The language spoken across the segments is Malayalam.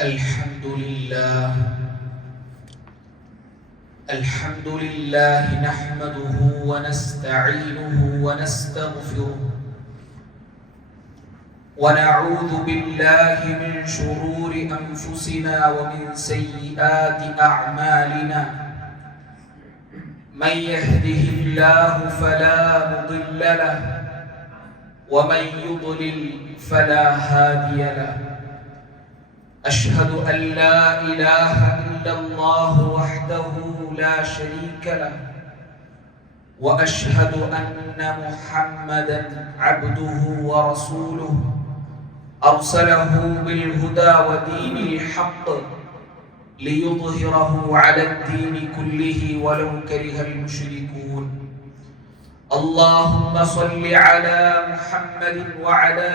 الحمد لله نحمده ونستعينه ونستغفره ونعوذ بالله من شرور أنفسنا ومن سيئات أعمالنا من يهده الله فلا مضل له ومن يضلل فلا هادي له أشهد أن لا إله إلا الله وحده لا شريك له وأشهد أن محمدًا عبده ورسوله أرسله بالهدى ودين الحق ليظهره على الدين كله ولو كره المشركون اللهم صل على محمد وعلى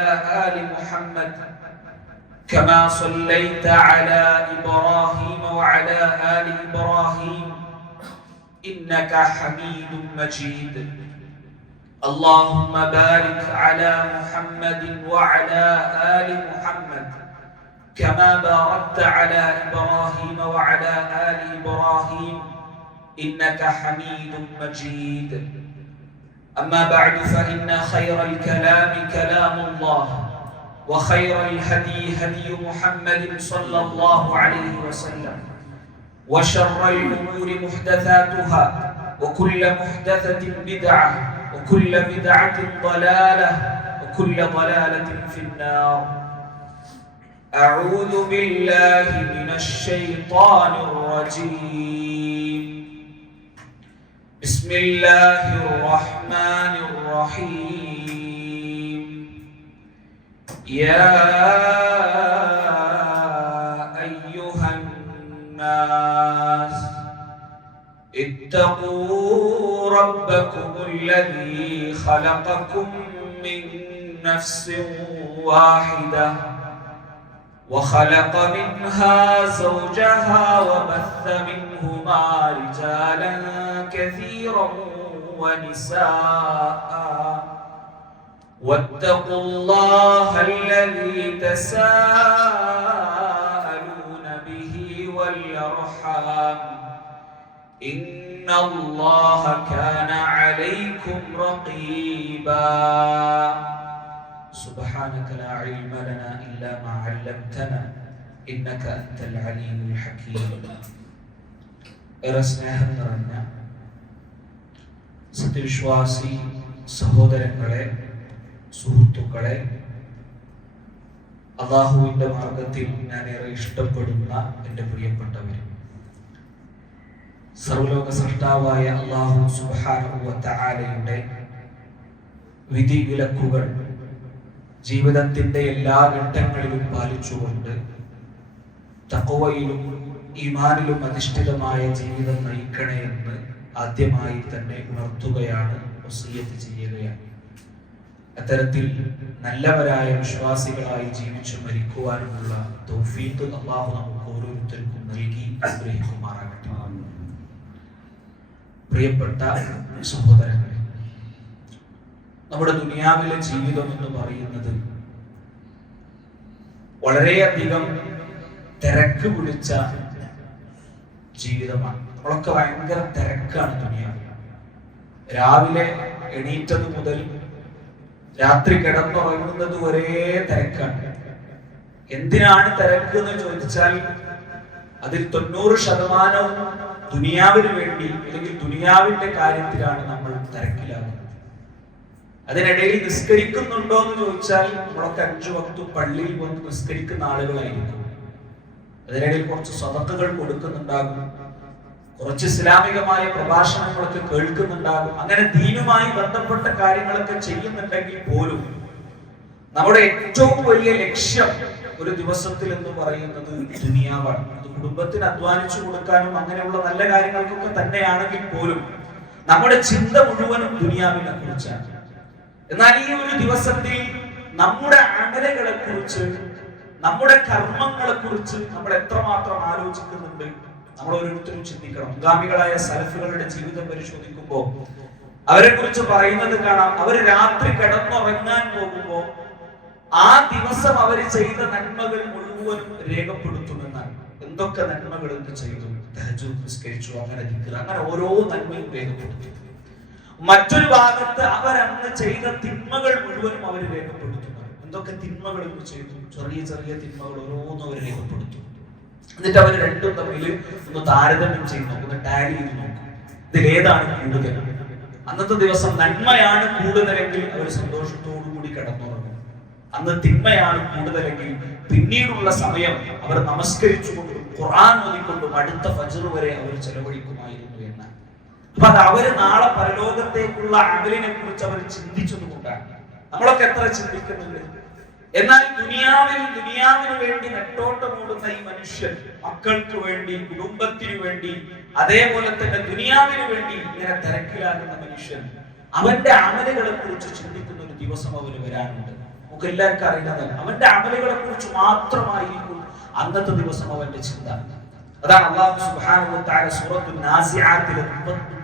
آل محمد كما صليت على إبراهيم وعلى آل إبراهيم إنك حميد مجيد اللهم بارك على محمد وعلى آل محمد كما باركت على إبراهيم وعلى آل إبراهيم إنك حميد مجيد أما بعد فإن خير الكلام كلام الله وخير الهدي هدي محمد صلى الله عليه وسلم وشر الأمور محدثاتها وكل محدثة بدعة وكل بدعة ضلالة وكل ضلالة في النار أعوذ بالله من الشيطان الرجيم بسم الله الرحمن الرحيم يا أيها الناس اتقوا ربكم الذي خلقكم من نفس واحدة وخلق منها زوجها وبث منهما رجالا كثيرا ونساء واتقوا الله الذي تساءلون به والأرحام إن الله كان عليكم رقيبا سبحانك لا علم لنا إلا ما علمتنا إنك أنت العليم الحكيم സ്നേഹം നിറഞ്ഞ സത്യവിശ്വാസി സഹോദരങ്ങളെ, സുഹൃത്തുക്കളെ, അല്ലാഹുവിന്റെ മാർഗത്തിൽ ഞാൻ ഏറെ ഇഷ്ടപ്പെടുന്ന എൻ്റെ പ്രിയപ്പെട്ടവരെ, സർവ്വലോക സൃഷ്ടാവായ അല്ലാഹു സുബ്ഹാനഹു വ തആലയുടെ വിധി വിലക്കുകൾ ജീവിതത്തിന്റെ എല്ലാ ഘട്ടങ്ങളിലും പാലിച്ചുകൊണ്ട് തഖ്വയിലും ഈമാനിലും അധിഷ്ഠിതമായ ജീവിതം നയിക്കണേ എന്ന് ആദ്യമായി തന്നെ ഉണർത്തുകയാണ്, വസിയ്യത്ത് ചെയ്യുകയാണ്. അത്തരത്തിൽ നല്ലവരായ വിശ്വാസികളായി ജീവിച്ചു മരിക്കുവാനുമുള്ള തൗഫീഖ് അല്ലാഹു നമുക്ക് ഓരോരുത്തർക്കും നൽകി അനുഗ്രഹിക്കുമാറാകട്ടെ. പ്രിയപ്പെട്ട സഹോദരങ്ങളെ, നമ്മുടെ ദുനിയാവിലെ ജീവിതം എന്ന് പറയുന്നത് വളരെയധികം തിരക്ക് പിടിച്ച ജീവിതമാണ്. നമ്മളൊക്കെ ഭയങ്കര തിരക്കാണ് ദുനിയാവിൽ. രാവിലെ എണീറ്റത് മുതൽ രാത്രി കിടന്നുറങ്ങുന്നത് വരെ തിരക്കാണ്. എന്തിനാണ് തിരക്ക് എന്ന് ചോദിച്ചാൽ അതിൽ 90% ദുനിയാവിന് വേണ്ടി അല്ലെങ്കിൽ ദുനിയാവിന്റെ കാര്യത്തിലാണ് നമ്മൾ തിരക്കിലാകുന്നത്. അതിനിടയിൽ നിസ്കരിക്കുന്നുണ്ടോ എന്ന് ചോദിച്ചാൽ നമ്മളൊക്കെ 5 വക്തും പള്ളിയിൽ വന്ന് നിസ്കരിക്കുന്ന ആളുകളായിരിക്കും. അതിനിടയിൽ കുറച്ച് സദഖകൾ കൊടുക്കുന്നുണ്ടാകും, കുറച്ച് ഇസ്ലാമികമായ പ്രഭാഷണങ്ങളൊക്കെ കേൾക്കുന്നുണ്ടാകും. അങ്ങനെ ദീനുമായി ബന്ധപ്പെട്ട കാര്യങ്ങളൊക്കെ ചെയ്യുന്നുണ്ടെങ്കിൽ പോലും നമ്മുടെ ഏറ്റവും വലിയ ലക്ഷ്യം ഒരു ദിവസത്തിൽ എന്ന് പറയുന്നത് ദുനിയാവാണ്. അത് കുടുംബത്തിന് അധ്വാനിച്ചു കൊടുക്കാനും അങ്ങനെയുള്ള നല്ല കാര്യങ്ങൾക്കൊക്കെ തന്നെയാണെങ്കിൽ പോലും നമ്മുടെ ചിന്ത മുഴുവനും ദുനിയാവിനെ കുറിച്ചാണ്. എന്നാൽ ഈ ഒരു ദിവസത്തിൽ നമ്മുടെ അമലുകളെ കുറിച്ച്, നമ്മുടെ കർമ്മങ്ങളെ കുറിച്ച് നമ്മൾ എത്രമാത്രം ആലോചിക്കുന്നുണ്ട് നമ്മൾ ഓരോരുത്തരും ചിന്തിക്കണം. മുൻഗാമികളായ സലഫുകളുടെ ജീവിതം പരിശോധിക്കുമ്പോൾ അവരെ കുറിച്ച് പറയുന്നത് കാണാം. അവർ രാത്രി കിടന്നുറങ്ങാൻ പോകുമ്പോൾ ആ ദിവസം അവർ ചെയ്ത നന്മകൾ മുഴുവൻ മുഴുവനും രേഖപ്പെടുത്തുമെന്നാണ്. എന്തൊക്കെ നന്മകൾ എന്ത് ചെയ്തു, തഹജ്ജുദ് നിസ്കരിച്ചു, അങ്ങനെ ദിക്ർ, അങ്ങനെ ഓരോ നന്മയും രേഖപ്പെടുത്തും. മറ്റൊരു ഭാഗത്ത് അവരന്ന് ചെയ്ത തിന്മകൾ മുഴുവനും അവർ രേഖപ്പെടുത്തുന്നു. എന്തൊക്കെ തിന്മകൾ എന്ന് ചെയ്തു, ചെറിയ ചെറിയ തിന്മകൾ ഓരോന്നും അവർ രേഖപ്പെടുത്തും. എന്നിട്ട് അവർ രണ്ടും തമ്മിൽ ഒന്ന് താരതമ്യം ചെയ്ത് നോക്കും, ഒന്ന് ടാലി ചെയ്ത് നോക്കും, ഇതിലേതാണ് കൂടുതൽ. അന്നത്തെ ദിവസം നന്മയാണ് കൂടുതലെങ്കിൽ അവർ സന്തോഷത്തോടു കൂടി കിടന്നുറങ്ങും. അന്ന് തിന്മയാണ് കൂടുതലെങ്കിൽ പിന്നീടുള്ള സമയം അവർ നമസ്കരിച്ചുകൊണ്ടും ഖുർആൻ ഓതിക്കൊണ്ടും അടുത്ത ഫജ്ർ വരെ അവർ ചെലവഴിക്കുമായിരുന്നു എന്നാണ്. അപ്പൊ അത് അവര് നാളെ പരലോകത്തേക്കുള്ള അമലിനെ കുറിച്ച് അവർ ചിന്തിച്ചതുകൊണ്ടാണ്. നമ്മളൊക്കെ എത്ര ചിന്തിക്കുന്നുണ്ട്? എന്നാൽ ദുനിയാവിന് വേണ്ടി നെട്ടോട്ടമോടുന്ന ഈ മനുഷ്യൻ മക്കൾക്ക് വേണ്ടി, കുടുംബത്തിനു വേണ്ടി, അതേപോലെ തന്നെ ദുനിയാവിന് വേണ്ടി ഇങ്ങനെ തിരക്കിലാകുന്ന മനുഷ്യൻ അവന്റെ അമലുകളെ കുറിച്ച് ചിന്തിക്കുന്ന ഒരു ദിവസം അവന് വരാനുണ്ട്. നമുക്ക് എല്ലാവർക്കും അറിയുന്നതല്ല, അവന്റെ അമലുകളെ കുറിച്ച് മാത്രമായിരിക്കും അന്നത്തെ ദിവസം അവന്റെ ചിന്ത. അതാണ് അല്ലാഹു സുബ്ഹാനഹു വ തആല സൂറത്തുൻ നാസിആത്തിലെ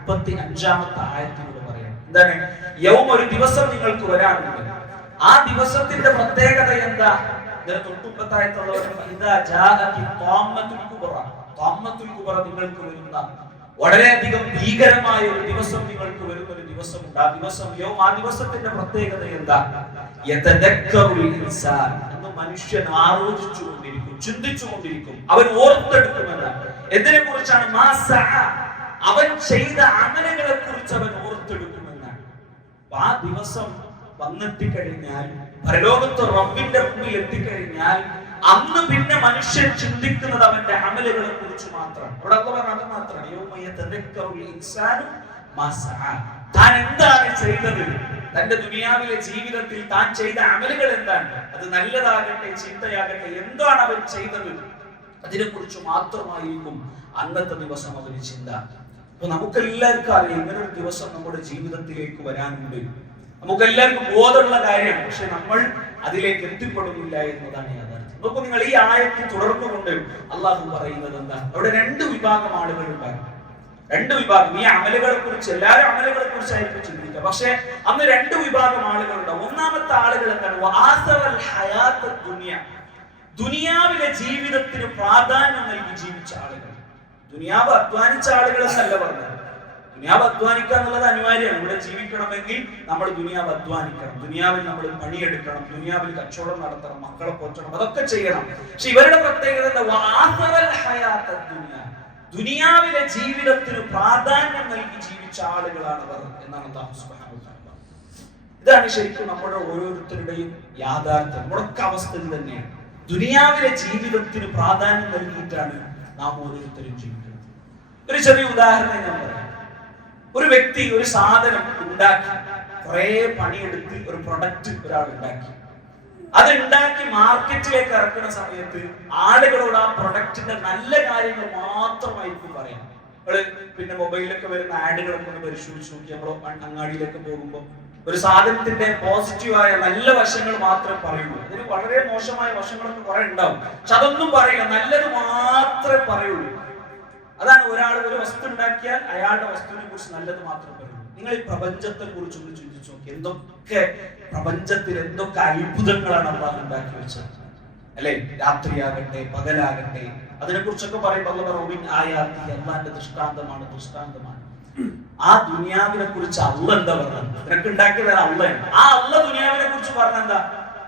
35-ാമത്തെ ആയത്തിലൂടെ പറയുന്നത്. എന്താണ്? യൗമ, ഒരു ദിവസം നിങ്ങൾക്ക് വരാനുണ്ട്. ആ ദിവസത്തിന്റെ പ്രത്യേകത എന്താ? നിങ്ങൾക്ക് വരുന്ന വളരെയധികം ഭീകരമായ ഒരു ദിവസം നിങ്ങൾക്ക് വരുന്ന ഒരു ദിവസമുണ്ട്. ആ ദിവസത്തിന്റെ പ്രത്യേകത എന്താ? എന്ന് മനുഷ്യൻ ആലോചിച്ചുകൊണ്ടിരിക്കും, ചിന്തിച്ചുകൊണ്ടിരിക്കും, അവൻ ഓർത്തെടുക്കുമെന്ന്. എന്തിനെ കുറിച്ചാണ്? അവൻ ചെയ്ത അമലുകളെ കുറിച്ച് അവൻ ഓർത്തെടുക്കുമെന്നാണ്. ആ ദിവസം വന്നെത്തിക്കഴിഞ്ഞാൽ, പരലോകത്ത് റബ്ബിന്റെ മുമ്പിൽ എത്തിക്കഴിഞ്ഞാൽ, അന്ന് പിന്നെ മനുഷ്യൻ ചിന്തിക്കുന്നത് അവന്റെ അമലുകളെ കുറിച്ച് മാത്രം. അവിടെ അത് മാത്രമാണ്. താൻ എന്താണ് ചെയ്തത്, തന്റെ ദുനിയാവിലെ ജീവിതത്തിൽ താൻ ചെയ്ത അമലുകൾ എന്താണ്, അത് നല്ലതാകട്ടെ ചീത്തയാകട്ടെ, എന്താണ് അവൻ ചെയ്തത്, അതിനെ കുറിച്ച് മാത്രമായിരിക്കും അന്നത്തെ ദിവസം അവന് ചിന്ത. അപ്പൊ നമുക്കെല്ലാവർക്കും അറിയാം ഇങ്ങനെ ഒരു ദിവസം നമ്മുടെ ജീവിതത്തിലേക്ക് വരാനുണ്ട്. നമുക്കെല്ലാവർക്കും ബോധമുള്ള കാര്യമാണ്. പക്ഷെ നമ്മൾ അതിലേക്ക് എത്തിപ്പെടുന്നില്ല എന്നതാണ് യാഥാർത്ഥ്യം. നോക്കൂ നിങ്ങൾ, ഈ ആയത്തിൽ തുടർന്നുകൊണ്ട് അള്ളാഹു പറയുന്നത് എന്താ? അവിടെ രണ്ട് വിഭാഗം ആളുകൾ ഉണ്ടാകും. രണ്ട് വിഭാഗം. ഈ അമലുകളെ കുറിച്ച്, എല്ലാവരും അമലുകളെ കുറിച്ചായിരിക്കും ചിന്തിക്കുക. പക്ഷെ അന്ന് രണ്ട് വിഭാഗം ആളുകളുണ്ടാവും. ഒന്നാമത്തെ ആളുകൾ എന്താണ്? ദുനിയാവിലെ ജീവിതത്തിന് പ്രാധാന്യം നൽകി ജീവിച്ച ആളുകൾ. ദുനിയാവ് അധ്വാനിച്ച ആളുകൾ എന്നല്ല പറഞ്ഞത്. ദുനിയാവ് അധ്വാനിക്കുക എന്നുള്ളത് അനിവാര്യമാണ്. ഇവിടെ ജീവിക്കണമെങ്കിൽ നമ്മൾ ദുനിയാവ് അധ്വാനിക്കണം, ദുനിയാവിൽ നമ്മൾ പണിയെടുക്കണം, ദുനിയാവിൽ കച്ചവടം നടത്തണം, മക്കളെ പോറ്റണം, അതൊക്കെ ചെയ്യണം. പക്ഷെ ഇവരുടെ പ്രത്യേകത ദുനിയാവിലെ ജീവിതത്തിന് പ്രാധാന്യം നൽകി ജീവിച്ച ആളുകളാണ് അവർ എന്നാണ് അല്ലാഹു സുബ്ഹാനഹു വ തആല. ഇതാണ് ശരിക്കും നമ്മുടെ ഓരോരുത്തരുടെയും യാഥാർത്ഥ്യം. നമ്മുടെ അവസ്ഥ തന്നെയാണ്. ദുനിയാവിലെ ജീവിതത്തിന് പ്രാധാന്യം നൽകിയിട്ടാണ് നാം ഓരോരുത്തരും ജീവിക്കുന്നത്. ഒരു ചെറിയ ഉദാഹരണം ഞാൻ പറയാം. ഒരു വ്യക്തി ഒരു സാധനം ഉണ്ടാക്കി, കുറെ പണിയെടുത്ത് ഒരു പ്രൊഡക്റ്റ് ഒരാൾ ഉണ്ടാക്കി. അത് ഉണ്ടാക്കി മാർക്കറ്റിലേക്ക് ഇറക്കുന്ന സമയത്ത് ആളുകളോട് ആ പ്രൊഡക്റ്റിന്റെ നല്ല കാര്യങ്ങൾ മാത്രമായിരിക്കും പറയാം. നമ്മള് പിന്നെ മൊബൈലിലൊക്കെ വരുന്ന ആഡുകളൊക്കെ ഒന്ന് പരിശോധിച്ച് നോക്കി, നമ്മളോ അങ്ങാടിയിലേക്ക് പോകുമ്പോൾ ഒരു സാധനത്തിന്റെ പോസിറ്റീവായ നല്ല വശങ്ങൾ മാത്രമേ പറയുള്ളൂ. അതിന് വളരെ മോശമായ വശങ്ങളൊക്കെ കുറെ ഉണ്ടാവും, പക്ഷെ അതൊന്നും പറയില്ല, നല്ലത് മാത്രമേ പറയുള്ളൂ. അതാണ് ഒരാൾ ഒരു വസ്തു ഉണ്ടാക്കിയാൽ അയാളുടെ വസ്തുവിനെ കുറിച്ച് നല്ലത് മാത്രമേ പറയുള്ളൂ. നിങ്ങൾ ഈ പ്രപഞ്ചത്തെ കുറിച്ച് ഒന്ന് ചിന്തിച്ചു നോക്കി. എന്തൊക്കെ പ്രപഞ്ചത്തിൽ എന്തൊക്കെ അത്ഭുതങ്ങളാണ് അല്ലാഹു ഉണ്ടാക്കി വെച്ചത്, അല്ലെ? രാത്രിയാകട്ടെ പകലാകട്ടെ, അതിനെ കുറിച്ചൊക്കെ പറയുമ്പോൾ അള്ളാന്റെ ദൃഷ്ടാന്തമാണ്. ആ ദുനിയാവിനെ കുറിച്ച് അള്ള എന്താ പറഞ്ഞത്? നിനക്ക് ഉണ്ടാക്കിയത് അള്ളയാണ്. ആ അള്ള ദുനിയാവിനെ കുറിച്ച് പറഞ്ഞെന്താ?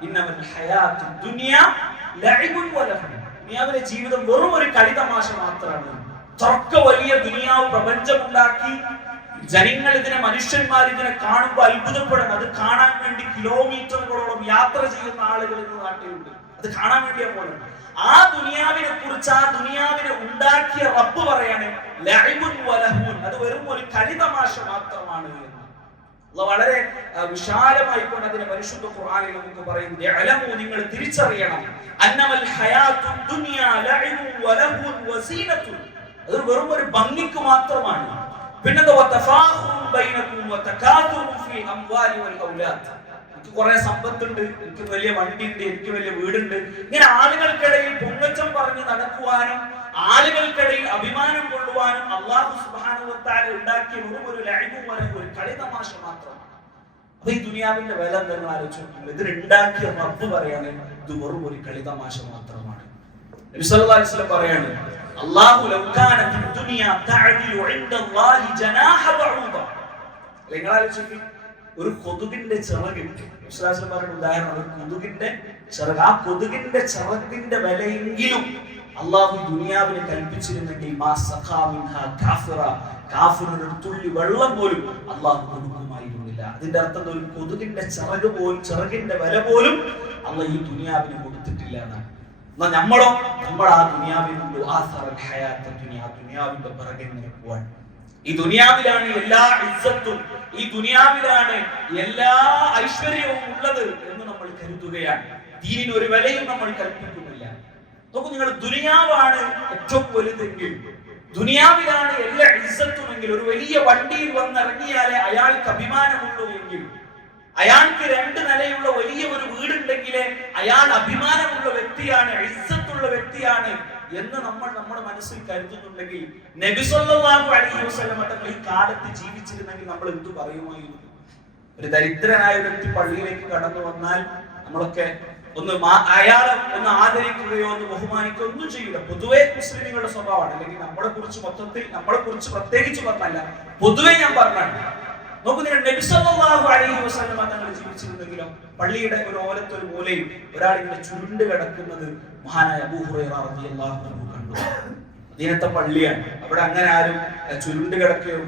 ഇന്നമൽ ഹയാത്തു ദുനിയ ലഇബുൻ വലഹു. ദുനിയാവിലെ ജീവിതം വെറും ഒരു കളിതമാശ മാത്രമാണ്. അത്രയ്ക്ക് വലിയ ദുനിയാവ് പ്രപഞ്ചമുണ്ടാക്കി ജനങ്ങൾ ഇതിനെ, മനുഷ്യന്മാർ ഇതിനെ കാണുമ്പോൾ അത്ഭുതപ്പെടണം. അത് കാണാൻ വേണ്ടി കിലോമീറ്ററുകളോളം യാത്ര ചെയ്യുന്ന ആളുകൾ ഇന്ന് നാട്ടിലുണ്ട്. അത് കാണാൻ വേണ്ടിയാ പോലെ. ആ ദുനിയാവിനെ കുറിച്ച്, ആ ദുനിയാവിനെ ഉണ്ടാക്കിയ റബ്ബ് പറയാണ് ലഇബുൻ വലഹൂൻ, അത് വെറും ഒരു കളിതമാശ മാത്രമാണ് എന്ന്. വളരെ വിശാലമായിക്കൊണ്ട് അതിനെ പരിശുദ്ധ ഖുർആനിൽ നമുക്ക് പറയുന്നു, യഅലമു, നിങ്ങൾ തിരിച്ചറിയണം, അന്നമൽ ഹയാത്തു ദുനിയ ലഇബുൻ വലഹൂൻ വസീനത്തുൻ, അത് വെറും ഒരു ഭംഗിക്ക് മാത്രമാണ്. പിന്നെ എനിക്ക് കുറെ സമ്പത്തുണ്ട്, എനിക്ക് വലിയ വണ്ടിയുണ്ട്, എനിക്ക് വലിയ വീടുണ്ട്, ഇങ്ങനെ ആളുകൾക്കിടയിൽ പൊങ്ങച്ചം പറഞ്ഞ് നടക്കുവാനും ആളുകൾക്കിടയിൽ അഭിമാനം കൊള്ളുവാനും അല്ലാഹു സുബ്ഹാനഹു വ തആല ഉണ്ടാക്കിയ ഒരു ലഅബും ഒരു കളിതമാശ മാത്രമാണ്. അപ്പൊ ഈ ദുനിയാവിന്റെ വില എന്തെങ്കിലും ആലോചിച്ചു, ഇതിലുണ്ടാക്കിയ റബ്ബ് പറയാണ് ഇത് വെറും ഒരു കളിതമാശ മാത്രമാണ്. നബി സല്ലല്ലാഹു അലൈഹി വസല്ലം പറയാണ്, അല്ലാഹു ലൗ കാനത് ദുനിയ തഅദിലു ഇൻദല്ലാഹി ജനാഹ ബഊദ. നിങ്ങൾ ആലോചിക്കുക, ഒരു കൊതുകിന്റെ ചിറക്, വിശ്വാസം പറയുന്ന ഉദാഹരണം, ഒരു കൊതുകിന്റെ ചിറക്, ആ കൊതുകിന്റെ ചിറകിന്റെ വിലയെങ്കിലും അള്ളാഹു ദുനിയാവിനെ കൽപ്പിച്ചിരുന്നെങ്കിൽ കാഫിറിന് ഒരു തുള്ളി വെള്ളം പോലും അള്ളാഹു കൊടുക്കുമായിരുന്നില്ല. അതിന്റെ അർത്ഥം ഒരു കൊതുകിന്റെ ചിറക് പോലും, ചിറകിന്റെ വില പോലും അള്ളാഹ് ഈ ദുനിയാവിന് കൊടുത്തിട്ടില്ല എന്നാണ്. എന്നാൽ നമ്മൾ ആ ദുനിയാവിനുള്ളൂ ദുനിയാവിന്റെ പിറകെ പോവാൻ. ഈ ദുനിയാവിലാണ് എല്ലാ ഇസ്സത്തും, ഈ ദുനിയാവിലാണ് എല്ലാ ഐശ്വര്യവും ഉള്ളത് എന്ന് നമ്മൾ കരുതുകയാണ്. ദീനിന് ഒരു വിലയും നമ്മൾ കൽപ്പിക്കുന്നില്ല. നോക്കൂ നിങ്ങൾ, ദുനിയാവാണ് ഏറ്റവും വലുതെങ്കിൽ, ദുനിയാവിലാണ് എല്ലാ ഇസ്സത്തുമെങ്കിൽ, ഒരു വലിയ വണ്ടിയിൽ വന്നിറങ്ങിയാലേ അയാൾക്ക് അഭിമാനമുള്ളൂ എങ്കിൽ, അയാൾക്ക് 2 നിലയുള്ള വലിയ ഒരു വീടുണ്ടെങ്കിലേ അയാൾ അഭിമാനമുള്ള വ്യക്തിയാണ്, ഇസ്സത്തുള്ള വ്യക്തിയാണ് എന്ന് നമ്മൾ നമ്മുടെ മനസ്സിൽ കരുതുന്നുണ്ടെങ്കിൽ, നബി സല്ലല്ലാഹു അലൈഹി വസല്ലം തങ്ങൾ ഈ കാലത്ത് ജീവിച്ചിരുന്നെങ്കിൽ നമ്മൾ എന്തു പറയുമായിരുന്നു? ഒരു ദരിദ്രനായ വ്യക്തി പള്ളിയിലേക്ക് കടന്നു വന്നാൽ നമ്മളൊക്കെ അയാളെ ഒന്ന് ആദരിക്കുകയോ ഒന്ന് ബഹുമാനിക്കുകയോ ഒന്നും ചെയ്യില്ല. പൊതുവെ മുസ്ലിമുകളുടെ സ്വഭാവമാണ്. അല്ലെങ്കിൽ നമ്മളെ കുറിച്ച് മൊത്തത്തിൽ, നമ്മളെ കുറിച്ച് പ്രത്യേകിച്ച് പറഞ്ഞല്ല, പൊതുവെ ഞാൻ പറഞ്ഞാണ്. നോക്കൂ നിങ്ങൾ, നബി സല്ലല്ലാഹു അലൈഹി വസല്ലം തങ്ങൾ ജീവിച്ചിരുന്നെങ്കിലും പള്ളിയുടെ ഒരു ഓരത്തൊരു മൂലയിൽ ഒരാൾ ഇങ്ങനെ ചുരുണ്ട് കിടക്കുന്നത് മഹാനായ അബൂ ഹുറൈറ റളിയല്ലാഹു അൻഹു കണ്ടു. മദീനത്തെ പള്ളിയാണ്, അവിടെ അങ്ങനെ ആരും ചുരുണ്ട് കിടക്കുകയോ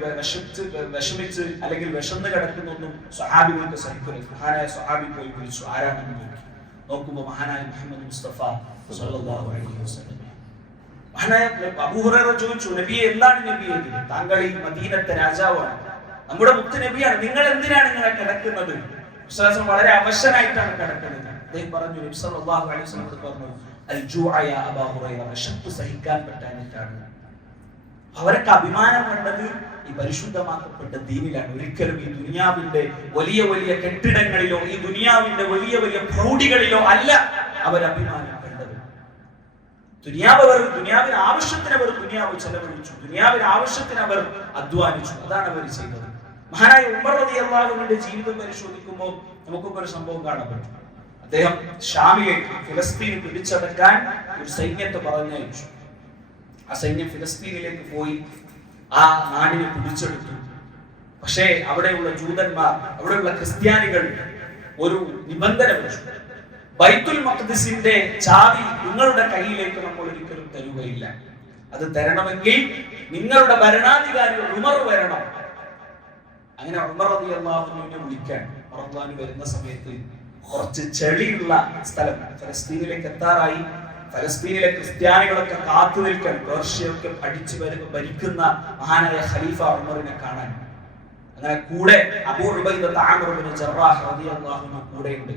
വിഷമിച്ച് അല്ലെങ്കിൽ വിശന്ന് കിടക്കുന്നൊന്നും സ്വഹാബികൾക്ക് സഹിക്കില്ല. മഹാനായ സ്വഹാബി പോയി വിളിച്ചു, ആരാണെന്ന് നോക്കി. നോക്കുമ്പോൾ മഹാനായ മുഹമ്മദ് മുസ്തഫ സല്ലല്ലാഹു അലൈഹി വസല്ലം. മഹാനായ അബൂ ഹുറൈറ ചോദിച്ചു, നബിയെ, എന്താണ് നബിയെ ഇത്? താങ്കൾ ഈ മദീനത്തെ രാജാവാണ്, നമ്മുടെ മുത്ത് നബിയാണ്, നിങ്ങൾ എന്തിനാണ് ഇങ്ങനെ കിടക്കുന്നത്? വിശ്വാസം വളരെ അവശനായിട്ടാണ് കിടക്കുന്നത്. അദ്ദേഹം പറഞ്ഞു, നബി സല്ലല്ലാഹു അലൈഹി വസല്ലം പറഞ്ഞു, അൽ ജൂഅ യാ അബൂ ഹുറൈറ, വിശപ്പ് സഹിക്കാൻ പറ്റാഞ്ഞിട്ടാണ്. അവരൊക്കെ അഭിമാനം കണ്ടത് ഈ പരിശുദ്ധമാക്കപ്പെട്ട ദീനിലാണ്. ഒരിക്കലും ഈ ദുനിയാവിന്റെ വലിയ വലിയ കെട്ടിടങ്ങളിലോ ഈ ദുനിയാവിന്റെ വലിയ വലിയ പ്രൗഢികളിലോ അല്ല അവർ അഭിമാനം കണ്ടത്. ദുനിയാവിന് ആവശ്യത്തിന് അവർ ദുനിയാവ് ചെലവഴിച്ചു, ദുനിയാവിന് ആവശ്യത്തിന് അവർ അധ്വാനിച്ചു. അതാണ് അവർ ചെയ്തത്. മഹാനായ ഉമർ റളിയല്ലാഹു അൻഹുവിന്റെ ജീവിതം പരിശോധിക്കുമ്പോൾ നമുക്കൊക്കെ ഒരു സംഭവം കാണാൻ പറ്റും. അദ്ദേഹം ഷാമിലേക്ക്, ഫിലിസ്തീൻ പിടിച്ചടക്കാൻ ഒരു സൈന്യത്തെ പറഞ്ഞയച്ചു. ആ സൈന്യം ഫിലിസ്തീനിലേക്ക് പോയി ആ നാടിനെ പിടിച്ചെടുത്തു. പക്ഷേ അവിടെയുള്ള ജൂതന്മാർ, അവിടെയുള്ള ക്രിസ്ത്യാനികൾ ഒരു നിബന്ധന വെച്ചു, ബൈത്തുൽ മഖ്ദിസിന്റെ ചാവി നിങ്ങളുടെ കയ്യിലേക്ക് നമ്മൾ ഒരിക്കലും തരുകയില്ല. അത് തരണമെങ്കിൽ നിങ്ങളുടെ ഭരണാധികാരി ഉമർ വരണം. അങ്ങനെ ഉമർ റളിയല്ലാഹു അൻഹുവിനെ വിളിക്കാൻ റമദാൻ വരുന്ന സമയത്ത് കുറച്ച് ചെളിയുള്ള സ്ഥലം, ഫലസ്തീനിലേക്ക് എത്താറായി. ഫലസ്തീനിലെ ക്രിസ്ത്യാനികളൊക്കെ കാത്തു നിൽക്കാൻ, പേർഷ്യയൊക്കെ അടിച്ചു ഭരിക്കുന്ന മഹാനായ ഖലീഫ ഉമറിനെ കാണാൻ. അങ്ങനെ കൂടെ അബൂ ഉബൈദ ആമിർ ഇബ്നു ജറാഹ് റളിയല്ലാഹു അൻഹു കൂടെ ഉണ്ട്.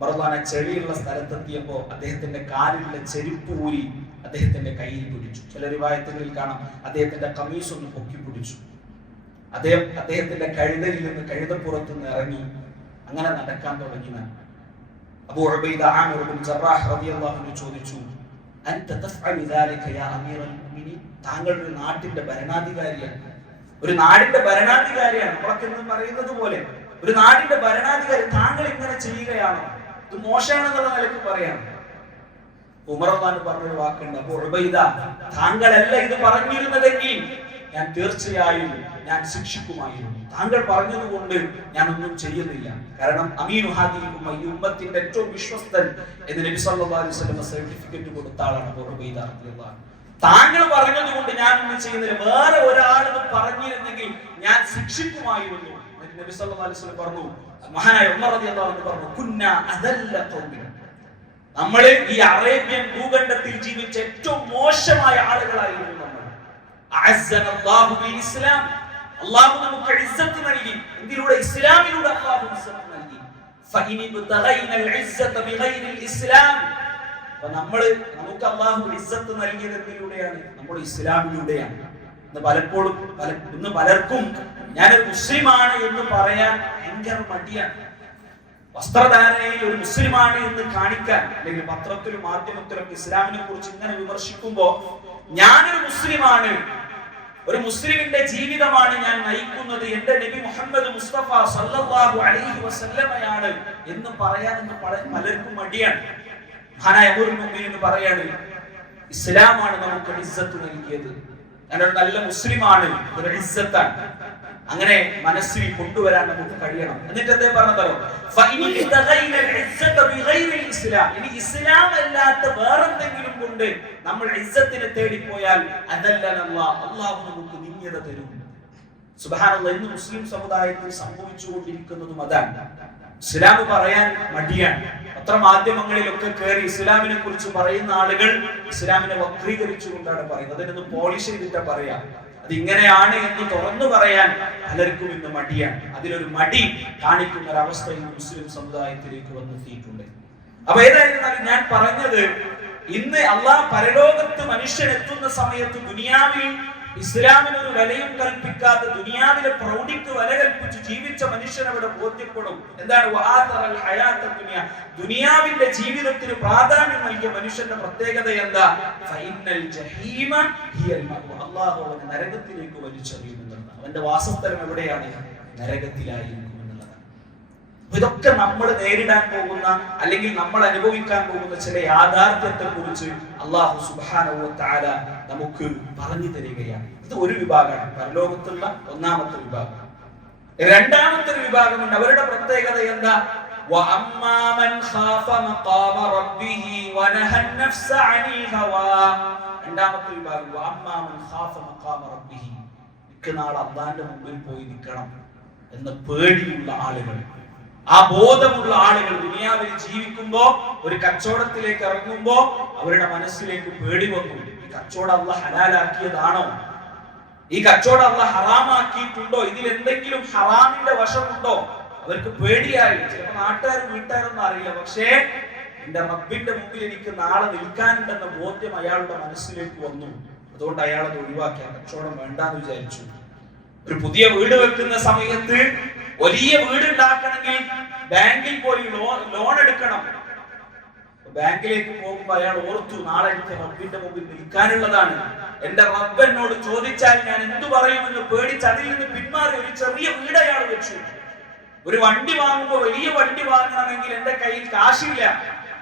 മർദാന ചെളിയുള്ള സ്ഥലത്തെത്തിയപ്പോൾ അദ്ദേഹത്തിന്റെ കാലിലുള്ള ചെരുപ്പ് ഊരി അദ്ദേഹത്തിന്റെ കയ്യിൽ പിടിച്ചു. ചില റിവായത്തുകളിൽ കാണാം അദ്ദേഹത്തിന്റെ കമീസ് ഒന്ന് പൊക്കി പിടിച്ചു. അദ്ദേഹത്തിന്റെ കഴുതയിൽ നിന്ന്, കഴുതപ്പുറത്ത് നിന്ന് ഇറങ്ങി അങ്ങനെ നടക്കാൻ തുടങ്ങി. അബൂ ഉബൈദ ആമിർ ഇബ്നു ജറാഹ് റളിയല്ലാഹു അൻഹു ചോദിച്ചു, അൻത തഫ്അലു ദാലിക യാ അമീറൽ മുഅ്മിനീൻ? താങ്കൾ ഒരു നാട്ടിന്റെ ഭരണാധികാരിയാണ്, ഒരു നാടിന്റെ ഭരണാധികാരിയാണ്. നമ്മളൊക്കെ എന്ന് പറയുന്നത് പോലെ ഒരു നാടിന്റെ ഭരണാധികാരി, താങ്കൾ ഇങ്ങനെ ചെയ്യുകയാണോ? ഇത് മോശമാണെന്നുള്ള നിലയ്ക്ക് പറയാം. ഉമർ റളിയല്ലാഹു പറഞ്ഞൊരു വാക്കുണ്ട്, അബൂ ഉബൈദ, താങ്കളല്ല ഇത് പറഞ്ഞിരുന്നതെങ്കിൽ ഞാൻ തീർച്ചയായും ഞാൻ ശിക്ഷിക്കുമായിരുന്നു. താങ്കൾ പറഞ്ഞതുകൊണ്ട് ഞാൻ ഒന്നും ചെയ്യുന്നില്ല. കാരണം അമീനു ഹാദിൽ ഉമ്മ, ഈ ഉമ്മത്തിന്റെ ഏറ്റവും വിശ്വസ്തൻ എന്ന് നബി സല്ലല്ലാഹു അലൈഹി വസല്ലം സർട്ടിഫിക്കറ്റ് കൊടുത്ത ആളാണ് അബൂ ഉബൈദ റളിയല്ലാഹു അൻഹു. താങ്കൾ പറഞ്ഞതുകൊണ്ട് ഞാൻ ഒന്നും ചെയ്യുന്നില്ല, വേറെ ഒരാൾ ഇത് പറഞ്ഞിരുന്നെങ്കിൽ ഞാൻ ശിക്ഷിക്കുമായിരുന്നു. നബി സല്ലല്ലാഹു അലൈഹി വസല്ലം പറഞ്ഞു, മഹാനായ ഉമർ റളിയല്ലാഹു അൻഹു പറഞ്ഞു, കുന്ന അദല്ല ഖൗമിന, നമ്മൾ ഈ അറേബ്യൻ ഭൂഖണ്ഡത്തിൽ ജീവിച്ച ഏറ്റവും മോശമായ ആളുകളായിരുന്നു നമ്മൾ. അഅസ്സനല്ലാഹു ബിൽ ഇസ്ലാം, അല്ലാഹു നമുക്ക് ഇസ്സത്ത് നൽകി. ഇതിലൂടെ, ഇസ്ലാമിലൂടെ അല്ലാഹു ഇസ്സത്ത് നൽകി. ഫഇനി ബതഗൈനൽ ഇസ്സത ബിഗൈരിൽ ഇസ്ലാം, നമുക്ക് അല്ലാഹു ഇസ്സത്ത് നൽകിയത് എന്തിലൂടെയാണ്? നമ്മുടെ ഇസ്ലാമിലൂടെയാണ്. ഇന്ന് പലർക്കും ഞാനൊരു മുസ്ലിമാണ് എന്ന് പറയാൻ ഭയങ്കര മടിയാണ്. വസ്ത്രധാരണയിൽ ഒരു മുസ്ലിമാണ് എന്ന് കാണിക്കാൻ, അല്ലെങ്കിൽ പത്രത്തിലും മാധ്യമത്തിലൊക്കെ ഇസ്ലാമിനെ കുറിച്ച് ഇങ്ങനെ വിമർശിക്കുമ്പോ ഞാനൊരു മുസ്ലിമാണ്, ഒരു മുസ്ലിമിന്റെ ജീവിതമാണ് ഞാൻ നയിക്കുന്നത്, എന്റെ നബി മുഹമ്മദ് മുസ്തഫ സല്ലല്ലാഹു അലൈഹി വസല്ലമയാണ് എന്ന് പറയാൻ പലർക്കും മടിയാണ്. മഹാനായ അമീറുൽ മുഅ്മിനീൻ പറയാണ്, ഇസ്ലാമാണ് നമുക്ക് ഇസ്സത്ത് നൽകിയത്. ഞാനൊരു നല്ല മുസ്ലിമാണ്, ഒരു ഇസ്സത്താണ്. അങ്ങനെ മനസ്സിൽ കൊണ്ടുവരാൻ നമുക്ക് കഴിയണം. എന്നിട്ട് അദ്ദേഹം പറഞ്ഞതോ ഇനി ഇസ്ലാം അല്ലാത്ത വേറെന്തെങ്കിലും കൊണ്ട് നമ്മൾ ഇസ്സത്തിനെ തേടിപ്പോയാൽ അല്ലാഹു നമുക്ക് നിന്യത തരും. സുബ്ഹാനല്ലാഹ്, ഇന്ന് മുസ്ലിം സമുദായത്തിൽ സംഭവിച്ചുകൊണ്ടിരിക്കുന്നതും അതാണ്. ഇസ്ലാം പറയാൻ മടിയാണ്. പത്രമാധ്യമങ്ങളിലൊക്കെ കയറി ഇസ്ലാമിനെ കുറിച്ച് പറയുന്ന ആളുകൾ ഇസ്ലാമിനെ വക്രീകരിച്ചുകൊണ്ടാണ് പറയുന്നത്. അതിനൊന്ന് പോളിഷ് ചെയ്തിട്ടാ പറയാ. അത് ഇങ്ങനെയാണ് എന്ന് തുറന്നു പറയാൻ പലർക്കും ഇന്ന് മടിയാണ്. അതിലൊരു മടി കാണിക്കുന്ന ഒരവസ്ഥ ഇന്ന് മുസ്ലിം സമുദായത്തിലേക്ക് വന്നെത്തിയിട്ടുണ്ട്. അപ്പൊ ഏതായിരുന്നാലും ഞാൻ പറഞ്ഞത്, ഇന്ന് അള്ളാഹ് പരലോകത്ത് മനുഷ്യൻ എത്തുന്ന സമയത്ത് ദുനിയാവിൽ ഇസ്ലാമിന് ഒരു വിലയും കൽപ്പിക്കാത്ത, ദുനിയാവിലെ പ്രൗഢിക്ക് വില കൽപ്പിച്ച് ജീവിച്ച മനുഷ്യൻ അവിടെ ബോധ്യപ്പെടും. എന്താണ് ദുനിയാവിന്റെ ജീവിതത്തിന് പ്രാധാന്യം നൽകിയ മനുഷ്യന്റെ പ്രത്യേകത എന്താ? അല്ലാഹു അവനെ നരകത്തിലേക്ക് വലിച്ചെറിയുമെന്നാണ്. അവന്റെ വാസസ്ഥലം എവിടെയാണ്? നരകത്തിലായിരിക്കും എന്നുള്ളതാണ്. ഇതൊക്കെ നമ്മൾ നേരിടാൻ പോകുന്ന, അല്ലെങ്കിൽ നമ്മൾ അനുഭവിക്കാൻ പോകുന്ന ചില യാഥാർത്ഥ്യത്തെ കുറിച്ച് അല്ലാഹു സുബ്ഹാനഹു വ തആല നമുക്ക് പറഞ്ഞു തരികയാണ്. ഇത് ഒരു വിഭാഗമാണ്, പരലോകത്തുള്ള ഒന്നാമത്തെ വിഭാഗം. രണ്ടാമത്തെ ഒരു വിഭാഗമുണ്ട്. അവരുടെ പ്രത്യേകത എന്താ? വഅമ്മാ മൻ ഖാഫ മഖാമ റബ്ബിഹി വനഹ അൻ-നഫ്സ അനിൽ ഹവാ. രണ്ടാമത്തെ വിഭാഗം വഅമ്മാ മൻ ഖാഫ മഖാമ റബ്ബിഹി, നാളെ അല്ലാഹുവിന്റെ മുമ്പിൽ പോയി നിൽക്കണം എന്ന പേടിയുള്ള ആളുകൾ, ആ ബോധമുള്ള ആളുകൾ ദുനിയാവിൽ ജീവിക്കുമ്പോ ഒരു കച്ചവടത്തിലേക്ക് ഇറങ്ങുമ്പോ അവരുടെ മനസ്സിലേക്ക് പേടി വന്നു. ഈ കച്ചവടം അല്ലാഹ് ഹലാലാക്കിയതാണോ? ഈ കച്ചവടം അല്ലാഹ് ഹറാമാക്കിയിട്ടുണ്ടോ? ഇതിൽ എന്തെങ്കിലും ഹറാമിന്റെ വശമുണ്ടോ? അവർക്ക് പേടിയായി. ചിലപ്പോൾ നാട്ടുകാരും വീട്ടുകാരൊന്നും അറിയില്ല, പക്ഷേ എന്റെ റബ്ബിന്റെ മുമ്പിൽ എനിക്ക് നാളെ നിൽക്കാനുണ്ടെന്ന ബോധ്യം അയാളുടെ മനസ്സിലേക്ക് വന്നു. അതുകൊണ്ട് അയാൾ അത് ഒഴിവാക്കി, കച്ചവടം വേണ്ടാന്ന് വിചാരിച്ചു. ഒരു പുതിയ വീട് വെക്കുന്ന സമയത്ത് വലിയ വീട് ഉണ്ടാക്കണമെങ്കിൽ ബാങ്കിൽ പോയി ലോൺ എടുക്കണം. ബാങ്കിലേക്ക് പോകുമ്പോ അയാൾ ഓർത്തു, നാളെ എനിക്ക് റബ്ബിന്റെ മുമ്പിൽ നിൽക്കാനുള്ളതാണ്. എന്റെ റബ്ബ് എന്നോട് ചോദിച്ചാൽ ഞാൻ എന്തു പറയുമെന്ന് പേടിച്ച് അതിൽ നിന്ന് പിന്മാറി ഒരു ചെറിയ വീട് അയാൾ വെച്ചു. ഒരു വണ്ടി വാങ്ങുമ്പോ വലിയ വണ്ടി വാങ്ങണമെങ്കിൽ എന്റെ കയ്യിൽ കാശില്ല.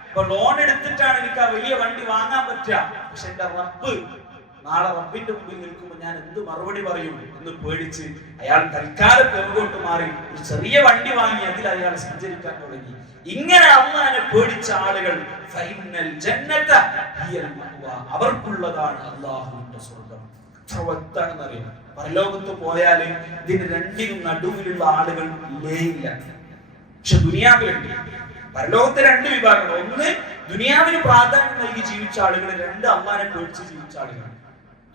അപ്പൊ ലോൺ എടുത്തിട്ടാണ് എനിക്ക് ആ വലിയ വണ്ടി വാങ്ങാൻ പറ്റുക. പക്ഷെ എന്റെ റബ്ബ് നാളെ റബ്ബിന്റെ മുമ്പിൽ നിൽക്കുമ്പോൾ ഞാൻ എന്ത് മറുപടി പറയും എന്ന് പേടിച്ച് അയാൾ തൽക്കാലം പിറകോട്ട് മാറി ഒരു ചെറിയ വണ്ടി വാങ്ങി അതിൽ അയാൾ സഞ്ചരിക്കാൻ തുടങ്ങി. ഇങ്ങനെ അല്ലാഹുവിനെ പേടിച്ച ആളുകൾ അവർക്കുള്ളതാണ് അല്ലാഹുവിന്റെ സ്വർഗ്ഗം. എത്രവത്താണെന്നറിയാം. പരലോകത്ത് പോയാൽ ഇതിന് രണ്ടിനും നടുവിലുള്ള ആളുകൾ ഇല്ല. പക്ഷെ ദുനിയാവിലുണ്ട്. പരലോകത്തെ രണ്ട് വിഭാഗങ്ങൾ. ഒന്ന് ദുനിയാവിന് പ്രാധാന്യം നൽകി ജീവിച്ച ആളുകൾ, രണ്ട് അല്ലാഹുവിനെ പേടിച്ച് ജീവിച്ച ആളുകൾ.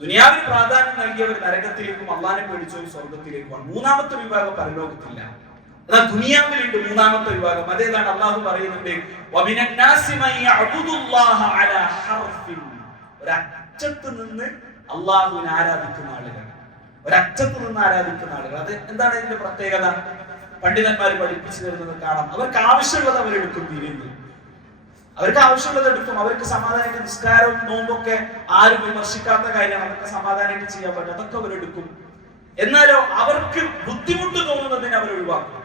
ദുനിയാവിന് പ്രാധാന്യം നൽകിയവർ നരകത്തിലേക്കും അല്ലാഹുവിനെ പേടിച്ചവർ സ്വർഗത്തിലേക്കുമാണ്. മൂന്നാമത്തെ വിഭാഗം പരലോകത്തില്ല. എന്നാൽ ദുനിയാവിലുണ്ട് മൂന്നാമത്തെ വിഭാഗം. അതേതാണ്? അല്ലാഹു പറയുന്നുണ്ട്, ഒരറ്റത്ത് നിന്ന് അല്ലാഹുവിനെ ആരാധിക്കുന്ന ആളുകൾ, ഒരറ്റത്ത് നിന്ന് ആരാധിക്കുന്ന ആളുകൾ. അത് എന്താണ് ഇതിന്റെ പ്രത്യേകത? പണ്ഡിതന്മാർ പഠിപ്പിച്ചു തരുന്നത് കാണാം. അവർക്ക് ആവശ്യമുള്ളത് അവരെടുക്കും. തിരിഞ്ഞ് അവർക്ക് ആവശ്യമുള്ളത് എടുക്കും. അവർക്ക് സമാധാനമായിട്ട് നിസ്കാരവും നോമ്പൊക്കെ ആരും വിമർശിക്കാത്ത കാര്യമാണ്. അവർക്ക് സമാധാനമായിട്ട് ചെയ്യാൻ പറ്റും. അതൊക്കെ അവരെടുക്കും. എന്നാലോ അവർക്ക് ബുദ്ധിമുട്ട് തോന്നുന്നതിന് അവർ ഒഴിവാക്കും.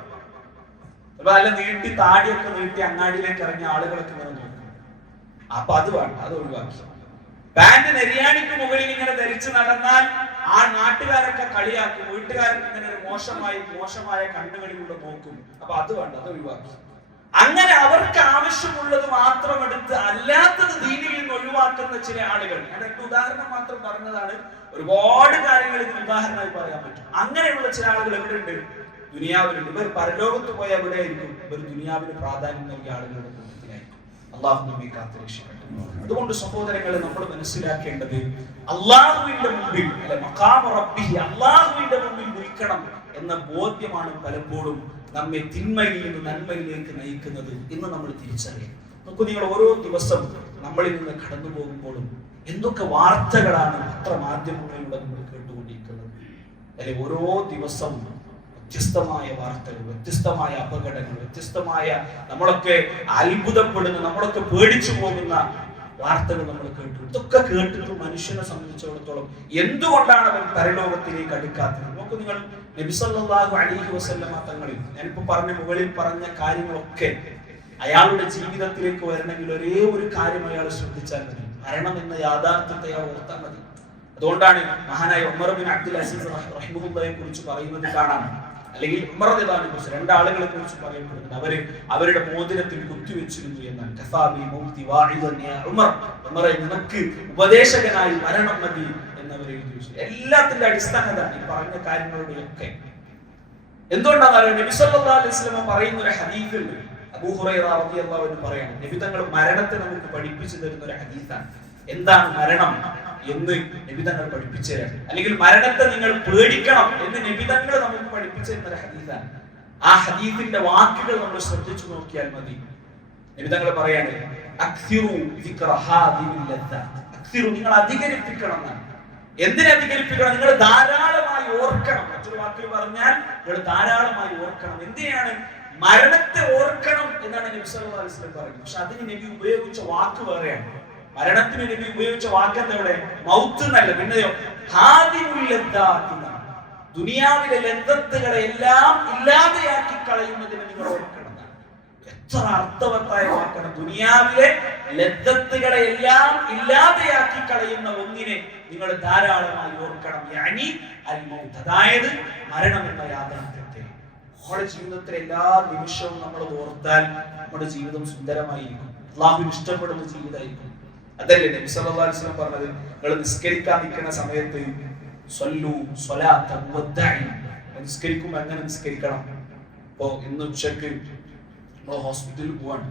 അപ്പൊ അല്ല നീട്ടി താടിയൊക്കെ നീട്ടി അങ്ങാടിയിലേക്ക് ഇറങ്ങിയ ആളുകളൊക്കെ ഇങ്ങനെ നോക്കും. അപ്പൊ അത് വേണ്ട, അത് ഒഴിവാക്കി. പാന്റ് നെരിയാണിക്ക് മുകളിൽ ഇങ്ങനെ ധരിച്ചു നടന്നാൽ ആ നാട്ടുകാരൊക്കെ കളിയാക്കും. വീട്ടുകാരൊക്കെ ഇങ്ങനെ ഒരു മോശമായ കണ്ണുകളിലൂടെ നോക്കും. അപ്പൊ അത് വേണ്ട, അത് ഒഴിവാക്കി. അങ്ങനെ അവർക്ക് ആവശ്യമുള്ളത് മാത്രം എടുത്ത് അല്ലാത്തത് ദീനിൽ നിന്ന് ഒഴിവാക്കുന്ന ചില ആളുകൾ. ഞാൻ എന്റെ ഉദാഹരണം മാത്രം പറഞ്ഞതാണ്. ഒരുപാട് കാര്യങ്ങൾ ഇതിന് ഉദാഹരണമായി പറയാൻ പറ്റും. അങ്ങനെയുള്ള ചില ആളുകൾ എവിടെയുണ്ട്? ദുനിയാവിലുണ്ട്. ഇവർ പരലോകത്ത് പോയ എവിടെയായിരിക്കും? ഇവർ ദുനിയാവിന് പ്രാധാന്യം നൽകിയ ആളുകളുടെ കൂട്ടത്തിലായിരിക്കും. അള്ളാഹു നമ്മെ കാത്തുരക്ഷിക്കട്ടെ. അതുകൊണ്ട് സഹോദരങ്ങളെ, നമ്മൾ മനസ്സിലാക്കേണ്ടത് അള്ളാഹുവിന്റെ മുമ്പിൽ മഖാമ റബ്ബിഹി, അള്ളാഹുവിന്റെ മുമ്പിൽ നിൽക്കണം എന്ന ബോധ്യമാണ് പലപ്പോഴും നമ്മെ തിന്മയിൽ നിന്ന് നന്മയിലേക്ക് നയിക്കുന്നത് എന്ന് നമ്മൾ തിരിച്ചറിയണം. നോക്കൂ, നിങ്ങൾ ഓരോ ദിവസം നമ്മളിൽ നിന്ന് കടന്നു പോകുമ്പോഴും എന്തൊക്കെ വാർത്തകളാണ് പത്രമാധ്യമങ്ങളിലൂടെ നമ്മൾ കേട്ടുകൊണ്ടിരിക്കുന്നത്. അല്ലെ, ഓരോ ദിവസം വ്യത്യസ്തമായ വാർത്തകൾ, വ്യത്യസ്തമായ അപകടങ്ങൾ, വ്യത്യസ്തമായ നമ്മളൊക്കെ അത്ഭുതപ്പെടുന്ന, നമ്മളൊക്കെ പേടിച്ചു പോകുന്ന വാർത്തകൾ നമ്മൾ കേട്ടു. ഇതൊക്കെ കേട്ടിട്ട് മനുഷ്യനെ സംബന്ധിച്ചിടത്തോളം എന്തുകൊണ്ടാണ് അവൻ പരലോകത്തിലേക്ക് അടുക്കാത്തത്? നമുക്ക് നിങ്ങൾ നബി സല്ലല്ലാഹു അലൈഹി വസല്ലമ തങ്ങളിൽ ഞാനിപ്പോ മുകളിൽ പറഞ്ഞ കാര്യങ്ങളൊക്കെ അയാളുടെ ജീവിതത്തിലേക്ക് വരണമെങ്കിൽ ഒരേ ഒരു കാര്യം അയാൾ ശ്രദ്ധിച്ചാൽ മതി. മരണം എന്ന യാഥാർത്ഥ്യത്തെ ഓർത്താൽ മതി. അതുകൊണ്ടാണ് മഹാനായ ഉമർ ബിൻ അബ്ദുൽ അസീസ് റഹിമഹുള്ളയെ കുറിച്ച് പറയുന്നത് കാണാം, അല്ലെങ്കിൽ ഉമർ റളിയല്ലാഹു അൻഹു കുറിച്ച് രണ്ടാളുകളെ കുറിച്ച് പറയപ്പെടുന്നത് അവരുടെ മോതിരത്തിൽ കുത്തിവെച്ചിരുന്നു എന്നാണ്. കഫാബി മൗതി വാഇദൻ യാ ഉമർ, ഉമറെ നിനക്ക് ഉപദേശകനായി മരണം മതി എന്നവർ എഴുതി വെച്ചു. എല്ലാത്തിന്റെ അടിസ്ഥാനത ഈ പറഞ്ഞ കാര്യങ്ങളുടെയൊക്കെ എന്തുകൊണ്ടാണ് നബി സല്ലല്ലാഹു അലൈഹി വസല്ലം പറയുന്ന ഒരു ഹദീസിൽ അബൂ ഹുറൈറ റളിയല്ലാഹു അൻഹു പറയാണ്, നബി തങ്ങൾ മരണത്തെ നമുക്ക് പഠിപ്പിച്ചു തരുന്ന ഒരു ഹദീസാണ്. എന്താണ് മരണം എന്ന് നബി തങ്ങൾ പഠിപ്പിച്ചു തരാൻ, അല്ലെങ്കിൽ മരണത്തെ നിങ്ങൾ പേടിക്കണം എന്ന് നബി തങ്ങൾ നമുക്ക് പഠിപ്പിച്ചു തരുന്ന ഒരു ഹദീസാണ്. ആ ഹദീസിന്റെ വാക്കുകൾ നമ്മൾ ശ്രദ്ധിച്ചു നോക്കിയാൽ മതി. നബി തങ്ങൾ പറയാണ്, അക്സിറു ദിക്റ ഹാദിഹിൽ ലദ്ദാത്ത്, അക്സിറു നിങ്ങൾ അധികരിപ്പിക്കണം എന്നാണ്. എന്തിനധികരിപ്പിക്കണം? നിങ്ങൾ ധാരാളമായി ഓർക്കണം. മറ്റൊരു വാക്കിൽ പറഞ്ഞാൽ നിങ്ങൾ ധാരാളമായി ഓർക്കണം. എന്തിനാണ്? മരണത്തെ ഓർക്കണം എന്നാണ് നബി സല്ലല്ലാഹു അലൈഹി വസല്ലം പറയുന്നത്. പക്ഷെ അതിന് നബി ഉപയോഗിച്ച വാക്ക് വേറെയാണ്. മരണത്തിന് നബി ഉപയോഗിച്ച വാക്ക് എന്താ? മൗത്ത് എന്നല്ല, പിന്നെയോ ഹാദിമുൽ ലദ്ദാത്ത് എന്നാണ്. ദുനിയാവിലെ ലദ്ദത്തുകളെ എല്ലാം ഇല്ലാതെയാക്കി കളയുന്നതിന് നിങ്ങൾ ഓർക്കണം. എത്ര അർത്ഥവത്തായ വാക്കാണ്! ദുനിയാവിലെ ലദ്ദത്തുകളെ എല്ലാം ഇല്ലാതെയാക്കി കളയുന്ന ഒന്നിനെ നിങ്ങൾ ധാരാളമായി ഓർക്കണം. യാനി അൽ മൗത്ത്, അതായത് മരണം എന്ന യാഥാർത്ഥ്യത്തെ. നമ്മുടെ ജീവിതത്തിലെ എല്ലാ നിമിഷവും നമ്മൾ ഓർത്താൽ നമ്മുടെ ജീവിതം സുന്ദരമായിരിക്കും, അല്ലാഹുവിന് ഇഷ്ടപ്പെടുന്ന ജീവിതമായിരിക്കും. അതല്ലേ നബി സല്ലല്ലാഹു അലൈഹി വസല്ലം പറഞ്ഞത്? നിങ്ങൾ നിസ്കരിക്കാൻ നിൽക്കുന്ന സമയത്ത് സ്വല്ലു സ്വലാത്തൻ വദ്ദഇ, നിസ്കരിക്കുമ്പോൾ എങ്ങനെ നിസ്കരിക്കണം? ഇപ്പോ ഇന്ന് ഉച്ചക്ക് ഹോസ്പിറ്റലിൽ പോവാണ്,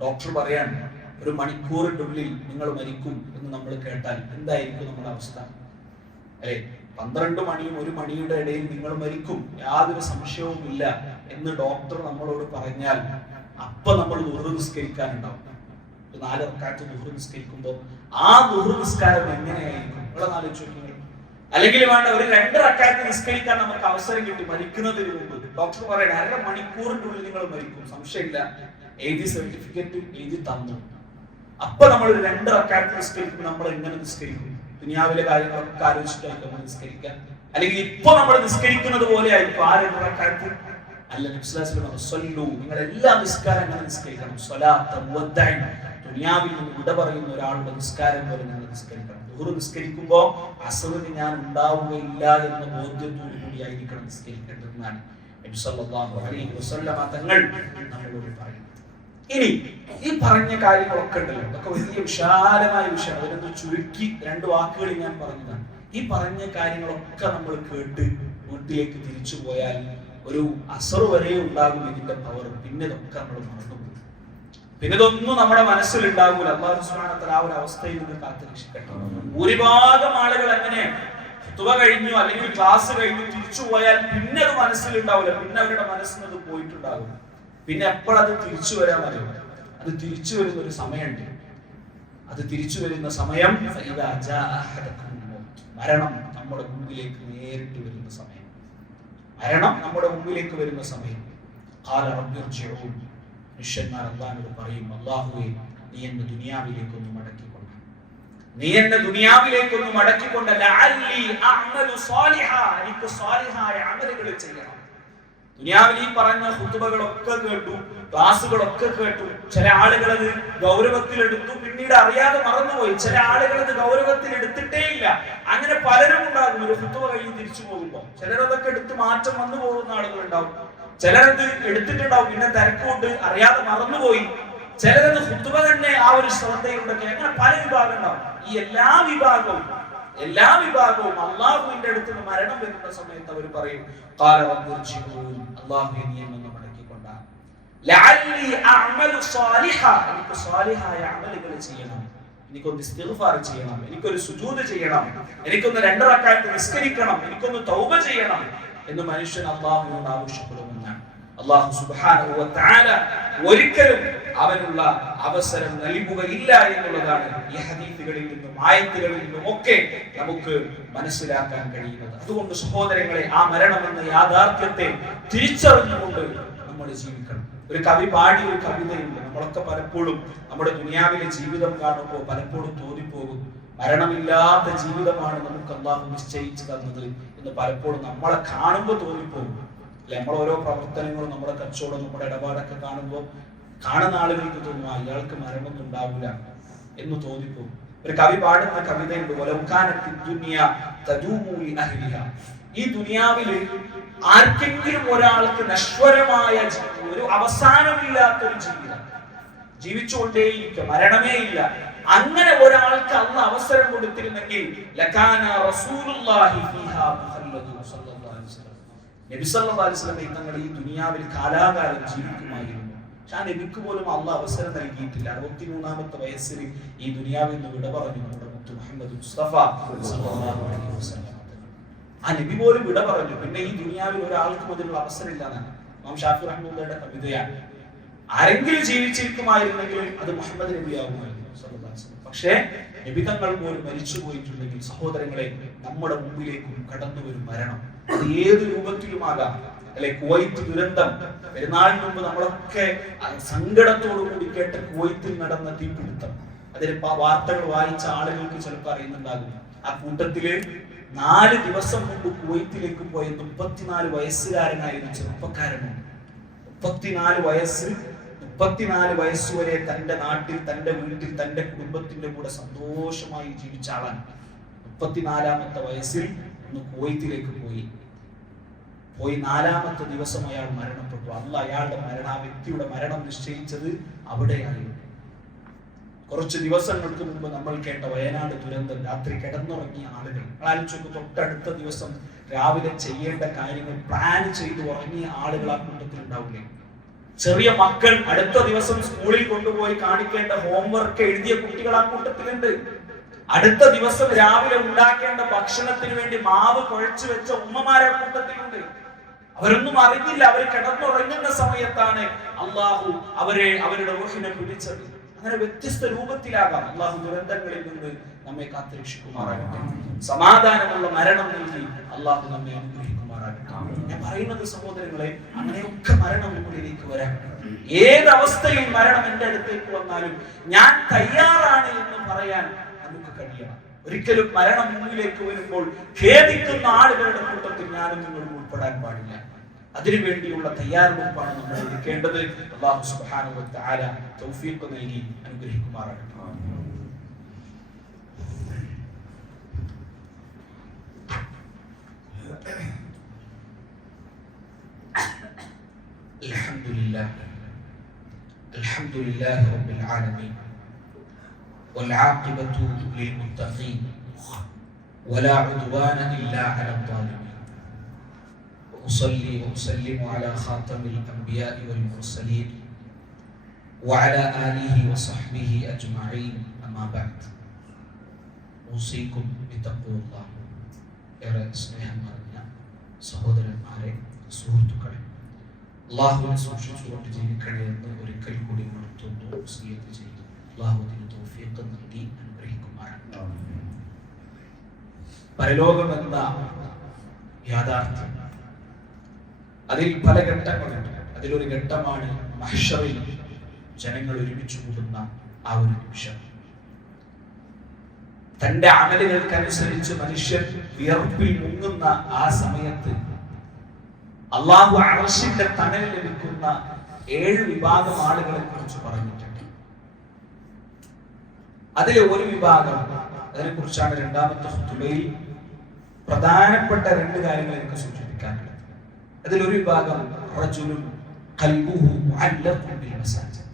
ഡോക്ടർ പറയാണ് 1 മണിക്കൂറിന്റെ ഉള്ളിൽ നിങ്ങൾ മരിക്കും എന്ന് നമ്മൾ കേട്ടാൽ എന്തായിരിക്കും നമ്മുടെ അവസ്ഥ? അല്ലെ, 12 മണിയും 1 മണിയുടെ ഇടയിൽ നിങ്ങൾ മരിക്കും, യാതൊരു സംശയവും ഇല്ല എന്ന് ഡോക്ടർ നമ്മളോട് പറഞ്ഞാൽ അപ്പൊ നമ്മൾ ദുഹ്ർ നിസ്കരിക്കാനുണ്ടാവും. 4 റക്അത്ത് ദുഹ്ർ നിസ്കരിക്കുമ്പോൾ ആ ദുഹ്ർ നിസ്കാരം എങ്ങനെയായിരിക്കും നിങ്ങളെ ആലോചിച്ച് നോക്കുക. അല്ലെങ്കിൽ വേണ്ട ഒരു 2 റക്അത്ത് നിസ്കരിക്കാൻ നമുക്ക് അവസരം കിട്ടി മരിക്കുന്നതിന് മുമ്പ്, ഡോക്ടർ പറയണ 1/2 മണിക്കൂറിന്റെ ഉള്ളിൽ നിങ്ങൾ മരിക്കും, സംശയമില്ല, എഴുതി സർട്ടിഫിക്കറ്റ് എഴുതി തന്നു. അപ്പൊ നമ്മൾ ഒരു 2 റക്അത്ത് നിസ്കരിക്കും. നമ്മൾ എങ്ങനെ നിസ്കരിക്കും? ദുനിയാവിലെ കാര്യങ്ങളൊക്കെ ആലോചിച്ചിട്ടായിരിക്കും നമ്മൾ നിസ്കരിക്കുക, അല്ലെങ്കിൽ ഇപ്പൊ നമ്മൾ നിസ്കരിക്കുന്നത് പോലെ ആയിരിക്കും ആ 2 റക്അത്ത്? അല്ല, നബി സ്വല്ലല്ലാഹു അലൈഹി വസല്ലം സ്വല്ലു, നിങ്ങൾ എല്ലാ നിസ്കാരങ്ങളും നിസ്കരിക്കണം. സ്വലാത്തൻ വദ്ദഇ, ദുനിയാവിൽ നിന്ന് വിട പറയുന്ന ഒരാളുടെ നിസ്കാരം പോലെ നിങ്ങൾ നിസ്കരിക്കണം. ദുഹ്ർ നിസ്കരിക്കുമ്പോൾ അസ്റിന് ഞാൻ ഉണ്ടാവുകയില്ല എന്ന ബോധ്യത്തോടു കൂടിയായിരിക്കണം നിസ്കരിക്കേണ്ടതെന്നാണ് നബി സല്ലല്ലാഹു അലൈഹി വസല്ലം തങ്ങൾ നമ്മളോട് പറയുന്നത്. ഇനി ഈ പറഞ്ഞ കാര്യങ്ങളൊക്കെ ഉണ്ടല്ലോ, അതൊക്കെ വലിയ വിശാലമായ വിഷയമാണ്. അതിനൊന്ന് ചുരുക്കി 2 വാക്കുകളിൽ ഞാൻ പറഞ്ഞതാണ്. ഈ പറഞ്ഞ കാര്യങ്ങളൊക്കെ നമ്മൾ കേട്ട് വീട്ടിലേക്ക് തിരിച്ചു പോയാൽ ഒരു അസർ വരെ ഉണ്ടാകും ഇതിന്റെ പവർ. പിന്നെ ഇതൊക്കെ നമ്മൾ മറന്നുപോകും, പിന്നെ ഇതൊന്നും നമ്മുടെ മനസ്സിൽ ഉണ്ടാകൂല. അല്ലാഹു സുബ്ഹാനഹു വ തആല ആ ഒരു അവസ്ഥയിൽ നിന്ന് കാത്തുരക്ഷിക്കട്ടെ. ഭൂരിഭാഗം ആളുകൾ അങ്ങനെ ഖുതുബ കഴിഞ്ഞു അല്ലെങ്കിൽ ക്ലാസ് കഴിഞ്ഞു തിരിച്ചു പോയാൽ പിന്നെ അത് മനസ്സിൽ ഉണ്ടാവില്ല, പിന്നെ അവരുടെ മനസ്സിൽ നിന്ന് പോയിട്ടുണ്ടാകും. പിന്നെ എപ്പോഴത് തിരിച്ചു വരാൻ മതി? അത് തിരിച്ചു വരുന്ന ഒരു സമയമുണ്ട്. അത് തിരിച്ചു വരുന്ന സമയം മരണം നമ്മുടെ മുമ്പിലേക്ക് നേരിട്ട് വരുന്ന സമയം. മരണം നമ്മുടെ മുമ്പിലേക്ക് വരുന്ന സമയം. മനുഷ്യന്മാർ അല്ലാഹുവോട് പറയും, അല്ലാഹുവേ നീ എന്നെ ദുനിയാവിലേക്കൊന്ന് മടക്കിക്കൊണ്ട്, നീ എന്നെ ദുനിയാവിലേക്കൊന്ന് മടക്കിക്കൊണ്ട് ലഅല്ലി അഅമലു സാലിഹാ, എനിക്ക് സാലിഹായ അമലുകൾ ചെയ്യണം. ദുനിയാവിൽ ഈ പറഞ്ഞ ഖുതുബകളൊക്കെ കേട്ടു, ക്ലാസുകളൊക്കെ കേട്ടു. ചില ആളുകൾ അത് ഗൗരവത്തിലെടുത്തു, പിന്നീട് അറിയാതെ മറന്നുപോയി. ചില ആളുകൾ അത് ഗൗരവത്തിൽ എടുത്തിട്ടേ ഇല്ല. അങ്ങനെ പലരും ഉണ്ടാകും. ഒരു ഖുതുബ കഴിഞ്ഞ് തിരിച്ചു പോകുമ്പോൾ ചിലരതൊക്കെ എടുത്ത് മാറ്റം വന്നു പോകുന്ന ആളുകൾ ഉണ്ടാവും. ചിലരത് എടുത്തിട്ടുണ്ടാവും, പിന്നെ തിരക്കുകൊണ്ട് അറിയാതെ മറന്നുപോയി. ചിലരത് ഖുതുബ തന്നെ ആ ഒരു ശ്രദ്ധയിലൂടെ. അങ്ങനെ പല വിഭാഗം ഉണ്ടാവും. ഈ എല്ലാ വിഭാഗവും അള്ളാഹുവിന്റെ അടുത്ത് നിന്ന് മരണം വരുന്ന സമയത്ത് അവർ പറയും, അല്ലാഹുവേ നീ എന്നെ മടക്കിക്കൊണ്ടാ, ലഅല്ലി അഅമലു സാലിഹാ, എനിക്ക് സാലിഹായ അമലുകൾ ചെയ്യണം, എനിക്കൊന്ന് ഇസ്തിഗ്ഫാർ ചെയ്യണം, എനിക്കൊരു സുജൂദ് ചെയ്യണം, എനിക്കൊന്ന് 2 റക്അത്ത് നിസ്കരിക്കണം, എനിക്കൊന്ന് തൗബ ചെയ്യണം എന്ന് മനുഷ്യൻ അല്ലാഹുവിനോട് ആവശ്യപ്പെടുമെന്നാണ്. അല്ലാഹു സുബ്ഹാനഹു വ തആല ഒരിക്കലും അവനുള്ള അവസരം നൽകുകയില്ല എന്നുള്ളതാണ് ഈ ഹദീസുകളിൽ നിന്നും ആയത്തുകളിൽ നിന്നും ഒക്കെ നമുക്ക് മനസ്സിലാക്കാൻ കഴിയുന്നത്. അതുകൊണ്ട് സഹോദരങ്ങളെ, ആ മരണം എന്ന യാഥാർത്ഥ്യത്തെ തിരിച്ചറിഞ്ഞുകൊണ്ട് നമ്മൾ ജീവിക്കണം. ഒരു കവി പാടിയ ഒരു കവിതയുണ്ട്. നമ്മളൊക്കെ പലപ്പോഴും നമ്മുടെ ദുനിയാവിലെ ജീവിതം കാണുമ്പോൾ പലപ്പോഴും തോന്നിപ്പോകും, മരണമില്ലാത്ത ജീവിതമാണ് നമുക്ക് അല്ലാഹു നിശ്ചയിച്ചു തന്നത് എന്ന് പലപ്പോഴും നമ്മളെ കാണുമ്പോൾ തോന്നിപ്പോകും. അല്ലെ, നമ്മൾ ഓരോ പ്രവർത്തനങ്ങളും, നമ്മുടെ കച്ചവടം, നമ്മുടെ ഇടപാടൊക്കെ കാണുമ്പോൾ കാണുന്ന ആളുകൾക്ക് തോന്നും അയാൾക്ക് മരണമൊന്നും ഉണ്ടാവില്ല എന്ന് തോന്നിപ്പോകും. ഒരു കവി പാടുന്ന കവിതയുണ്ട്, ഈ ദുനിയാവിൽ ആർക്കെങ്കിലും ഒരാൾക്ക് നശ്വരമായ ഒരു അവസാനമില്ലാത്തൊരു ജീവിതം, ജീവിച്ചുകൊണ്ടേയിരിക്കുക, മരണമേ ഇല്ല, അങ്ങനെ ഒരാൾക്ക് അള്ളാഹ് അവസരം കൊടുത്തിരുന്നെങ്കിൽ ലകാന റസൂലുള്ളാഹി ഫീഹാ മുഹമ്മദ് സ്വല്ലല്ലാഹു അലൈഹി വസല്ലം, നബി സല്ലല്ലാഹു അലൈഹി വസല്ലം തങ്ങൾ ഈ ദുനിയാവിൽ കാലാകാലം ജീവിക്കുമായിരുന്നു. പക്ഷെ ആ നബിക്ക് പോലും അള്ളാഹ് അവസരം നൽകിയിട്ടില്ല. 63ാമത്തെ വയസ്സിൽ ഈ ദുനിയാവിൽ നിന്ന് വിട പറഞ്ഞു നമ്മുടെ മുത്ത് മുഹമ്മദ് മുസ്തഫ സ്വല്ലല്ലാഹു അലൈഹി വസല്ലം. ആ നബി പോലും വിട പറഞ്ഞു. പിന്നെ ഈ ദുനിയാവിൽ ഒരാൾക്കും അതിനുള്ള അവസരം ഇല്ലാന്നാണ് ഇമാം ഷാഫി റഹ്മത്തുള്ളാഹിയുടെ കവിതയാണ്. ആരെങ്കിലും ജീവിച്ചിരിക്കുമായിരുന്നെങ്കിൽ അത് മുഹമ്മദ് നബി ആകുമായിരുന്നു. പക്ഷേ നബി തങ്ങൾ പോലും മരിച്ചു പോയിട്ടുണ്ടെങ്കിൽ സഹോദരങ്ങളെ, നമ്മുടെ മുമ്പിലേക്കും കടന്നു വരും മരണം. അത് ഏത് രൂപത്തിലുമാകാം. അല്ലെ, കുവൈത്ത് ദുരന്തം, പെരുന്നാളിന് മുമ്പ് നമ്മളൊക്കെ സങ്കടത്തോടു കൂടി കേട്ട കുവൈത്തിൽ നടന്ന തീപിടുത്തം, അതിന് വാർത്തകൾ വായിച്ച ആളുകൾക്ക് ചിലപ്പോൾ അറിയുന്നുണ്ടാകും. ആ കൂട്ടത്തില് 4 ദിവസം മുമ്പ് കുവൈത്തിലേക്ക് പോയ 34 വയസ്സുകാരനായിരുന്ന ചെറുപ്പക്കാരനുണ്ട്. 34 വയസ്സ് വരെ തന്റെ നാട്ടിൽ, തന്റെ വീട്ടിൽ, തന്റെ കുടുംബത്തിന്റെ കൂടെ സന്തോഷമായി ജീവിച്ച ആളാണ്. 34ാമത്തെ വയസ്സിൽ ഒന്ന് കുവൈത്തിലേക്ക് പോയി 4ാമത്തെ ദിവസം അയാൾ മരണപ്പെട്ടു. അല്ലാഹ് അയാളുടെ ആ വ്യക്തിയുടെ മരണം നിശ്ചയിച്ചത് അവിടെയായിരുന്നു. കുറച്ച് ദിവസങ്ങൾക്ക് മുമ്പ് നമ്മൾ കേട്ട വയനാട് ദുരന്തം, രാത്രി കിടന്നുറങ്ങിയ ആളുകൾ, ആലോചിച്ച് തൊട്ടടുത്ത ദിവസം രാവിലെ ചെയ്യേണ്ട കാര്യങ്ങൾ പ്ലാൻ ചെയ്ത് ഉറങ്ങിയ ആളുകൾ ആ കൂട്ടത്തിൽ ഉണ്ടാവില്ലേ? ചെറിയ മക്കൾ അടുത്ത ദിവസം സ്കൂളിൽ കൊണ്ടുപോയി കാണിക്കേണ്ട ഹോംവർക്ക് എഴുതിയ കുട്ടികൾ ആ കൂട്ടത്തിലുണ്ട്. അടുത്ത ദിവസം രാവിലെ ഉണ്ടാക്കേണ്ട ഭക്ഷണത്തിന് വേണ്ടി മാവ് കുഴച്ചു വെച്ച ഉമ്മമാരെ കൂട്ടത്തിലുണ്ട്. അവരൊന്നും അറിഞ്ഞില്ല. അവർ കിടന്നുറങ്ങുന്ന സമയത്താണ് അള്ളാഹു അവരുടെ റൂഹിനെ പിടിച്ചത്. അങ്ങനെ വ്യത്യസ്ത രൂപത്തിലാകാം. അള്ളാഹു ദുരന്തങ്ങളിൽ നിന്ന് നമ്മെ കാത്തുരക്ഷിക്കുമാറാകട്ടെ. സമാധാനമുള്ള മരണം നൽകി അള്ളാഹു നമ്മെ അനുഗ്രഹിക്കുമാറാകട്ടെ. ഞാൻ പറയുന്നത് സഹോദരങ്ങളെ, അങ്ങനെയൊക്കെ മരണം മുന്നിലേക്ക് വരാം. ഏതവസ്ഥയിൽ മരണം എന്റെ അടുത്തേക്ക് വന്നാലും ഞാൻ തയ്യാറാണ് എന്ന് പറയാൻ നമുക്ക് കഴിയണം. ഒരിക്കലും മരണം മുന്നിലേക്ക് വരുമ്പോൾ ഖേദിക്കുന്ന ആളുകളുടെ കൂട്ടത്തിൽ ഞാനും നിങ്ങളും ഉൾപ്പെടാൻ പാടില്ല. അതിനുവേണ്ടിയുള്ള തയ്യാറെടുപ്പാണ് നമ്മൾ എടുക്കേണ്ടത്. അല്ലാഹു സുബ്ഹാനഹു വ തആല തൗഫീഖ് നൽകി അനുഗ്രഹിക്കുമാറാകട്ടെ. അൽഹംദുലില്ലാഹി റബ്ബിൽ ആലമീൻ والعاقبة للمتقين ولا عدوان إلا على الظالمين وأصلي وأسلم على خاتم الأنبياء والمرسلين وعلى آله وصحبه أجمعين أما بعد أوصيكم بتقوى الله. ഏറെ സ്നേഹം നിറഞ്ഞ സഹോദരന്മാരെ, സുഹൃത്തുക്കളെ, അല്ലാഹുവിനെ സൂക്ഷിച്ചുകൊണ്ട് ജീവിക്കണേ എന്ന് ഒരിക്കൽ കൂടി ഉണർത്തുന്നു, വസിയത്ത് ചെയ്യുന്നു. അല്ലാഹു അതിന് തൗഫീഖ് നൽകി അനുഗ്രഹിക്കുമാറാകട്ടെ. പരലോകം എന്ന യാഥാർത്ഥ്യം, അതിൽ പല ഘട്ടങ്ങളുണ്ട്. അതിലൊരു ഘട്ടമാണ് മഹ്ശറിൽ ജനങ്ങൾ ഒരുമിച്ച് കൂടുന്ന ആ ഒരു നിമിഷം. തന്റെ അമലുകൾക്കനുസരിച്ച് മനുഷ്യൻ വിയർപ്പിൽ മുങ്ങുന്ന ആ സമയത്ത് അല്ലാഹു അർശിന്റെ തണൽ ലഭിക്കുന്ന 7 വിഭാഗം ആളുകളെ കുറിച്ച് പറഞ്ഞിട്ടുണ്ട്. അതിലെ ഒരു വിഭാഗം, അതിനെ കുറിച്ചാണ് രണ്ടാമത്തെ ഖുതുബയിൽ പ്രധാനപ്പെട്ട 2 കാര്യങ്ങൾ എനിക്ക് സൂചിപ്പിക്കാനുള്ളത്. അതിലൊരു വിഭാഗം റജുലുൻ ഖൽബുഹു മുഅല്ലഖുൻ ബിൽ മസാജിദ്,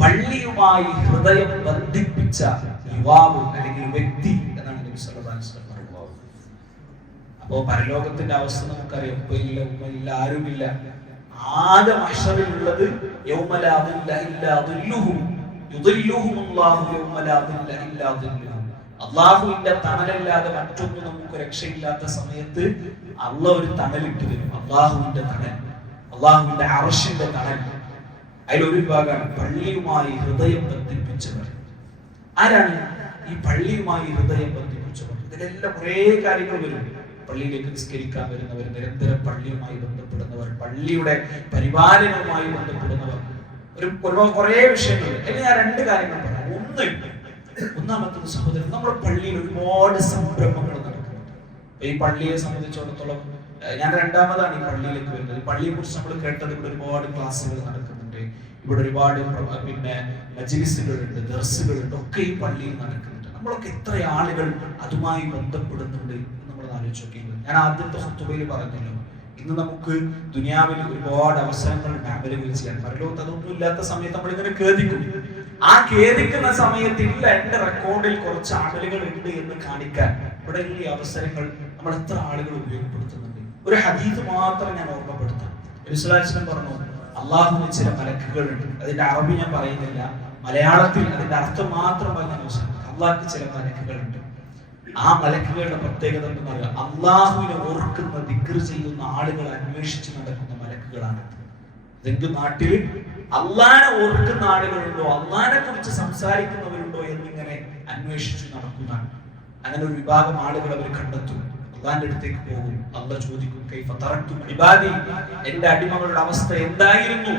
പള്ളിയുമായി ഹൃദയം ബന്ധിപ്പിച്ച യുവാവ് അല്ലെങ്കിൽ വ്യക്തി എന്നാണ് നബി സല്ലല്ലാഹു അലൈഹി വസല്ലം പറയുന്നത്. അപ്പോ പരലോകത്തിന്റെ അവസ്ഥ നമുക്കറിയാം. ഉപ്പയില്ല, ഉമ്മയില്ല, ആരുമില്ല. ആകെ മഹ്ശറിലുള്ളത് യൗമ ലാ ദില്ല ഇല്ലാ ദില്ലുഹു യുദില്ലുഹുമുല്ലാഹു യൗമ ലാ ദില്ല ഇല്ലാ ദില്ലുഹു. അല്ലാഹുവിന്റെ തണലല്ലാതെ മറ്റൊന്നും നമുക്ക് രക്ഷയില്ലാത്ത സമയത്ത് അല്ലാഹു ഒരു തണലിട്ട് തരും. അല്ലാഹുവിന്റെ തണൽ, അല്ലാഹുവിന്റെ അർശിന്റെ തണൽ. അതിലൊരു വിഭാഗമാണ് പള്ളിയുമായി ഹൃദയം ബന്ധിപ്പിച്ചവർ. ആരാണ് ഈ പള്ളിയുമായി ഹൃദയം ബന്ധിപ്പിച്ചവർ? ഇതിലെല്ലാം കുറേ കാര്യങ്ങൾ വരും. പള്ളിയിലേക്ക് നിസ്കരിക്കാൻ വരുന്നവർ, നിരന്തരം പള്ളിയുമായി ബന്ധപ്പെടുന്നവർ, പള്ളിയുടെ പരിപാലനവുമായി ബന്ധപ്പെടുന്നവർ, കുറേ വിഷയങ്ങൾ. അല്ലെങ്കിൽ ഞാൻ 2 കാര്യങ്ങൾ പറയാം. ഒന്നാമത്തെ സഹോദരൻ, നമ്മുടെ പള്ളിയിൽ ഒരുപാട് സംരംഭങ്ങൾ നടക്കുന്നുണ്ട്. ഈ പള്ളിയെ സംബന്ധിച്ചിടത്തോളം ഞാൻ രണ്ടാമതാണ് ഈ പള്ളിയിലേക്ക് വരുന്നത്. ഈ പള്ളിയെ കുറിച്ച് നമ്മൾ കേട്ടത് ഇവിടെ ഒരുപാട് ക്ലാസ്സുകൾ നടക്കുന്നുണ്ട്, ഇവിടെ ഒരുപാട് മജ്‌ലിസുകളുണ്ട്, ദർസുകളുണ്ട്, ഒക്കെ ഈ പള്ളിയിൽ നടക്കുന്നുണ്ട്. നമ്മളൊക്കെ എത്ര ആളുകൾ അതുമായി ബന്ധപ്പെടുന്നുണ്ട് എന്ന് നമ്മൾ ആലോചിച്ച് നോക്കിയത്. ഞാൻ ആദ്യത്തെ ഖുതുബയിൽ പറഞ്ഞല്ലോ, ഇന്ന് നമുക്ക് ദുനിയാവിൽ ഒരുപാട് അവസരങ്ങളുണ്ട് അമലുകൾ ചെയ്യാൻ. പരലോകത്ത് അതൊന്നും ഇല്ലാത്ത സമയത്ത് നമ്മൾ ഇങ്ങനെ ഖേദിക്കും. ആ ഖേദിക്കുന്ന സമയത്ത് ഇല്ല, എന്റെ റെക്കോർഡിൽ കുറച്ച് അമലുകൾ ഉണ്ട് എന്ന് കാണിക്കാൻ ഇവിടെ ഈ അവസരങ്ങൾ നമ്മൾ എത്ര ആളുകൾ ഉപയോഗപ്പെടുത്തുന്നുണ്ട്. ഒരു ഹദീസ് മാത്രം ഞാൻ ഓർമ്മപ്പെടുത്താം. റസൂലുള്ളാഹി പറഞ്ഞു, അള്ളാഹുവിന് ചില മലക്കുകളുണ്ട്. അതിന്റെ അറബി ഞാൻ പറയുന്നില്ല, മലയാളത്തിൽ അതിന്റെ അർത്ഥം മാത്രം പറഞ്ഞാൽ അള്ളാഹ്ക്ക് ചില മലക്കുകളുണ്ട്. ആ മലക്കുകളുടെ പ്രത്യേകത എന്താണെന്ന് അറിയാം? അള്ളാഹുവിനെ ഓർക്കുന്ന ദിക്ർ ചെയ്യുന്ന ആളുകളെ അന്വേഷിച്ച് നടക്കുന്ന മലക്കുകളാണ്. ഏതെങ്കിലും നാട്ടിൽ അള്ളാഹിനെ ഓർക്കുന്ന ആളുകളുണ്ടോ, അള്ളാഹിനെ കുറിച്ച് സംസാരിക്കുന്നവരുണ്ടോ എന്നിങ്ങനെ അന്വേഷിച്ച് നടക്കുന്നതാണ്. അങ്ങനെ ഒരു വിഭാഗം ആളുകൾ അവർ കണ്ടെത്തും. അള്ളാഹിന്റെ അടുത്തേക്ക് പോകും. അള്ളാഹ് ചോദിക്കും, കൈഫ തറക്തു ഇബാദി, എന്റെ അടിമകളുടെ അവസ്ഥ എന്തായിരുന്നു?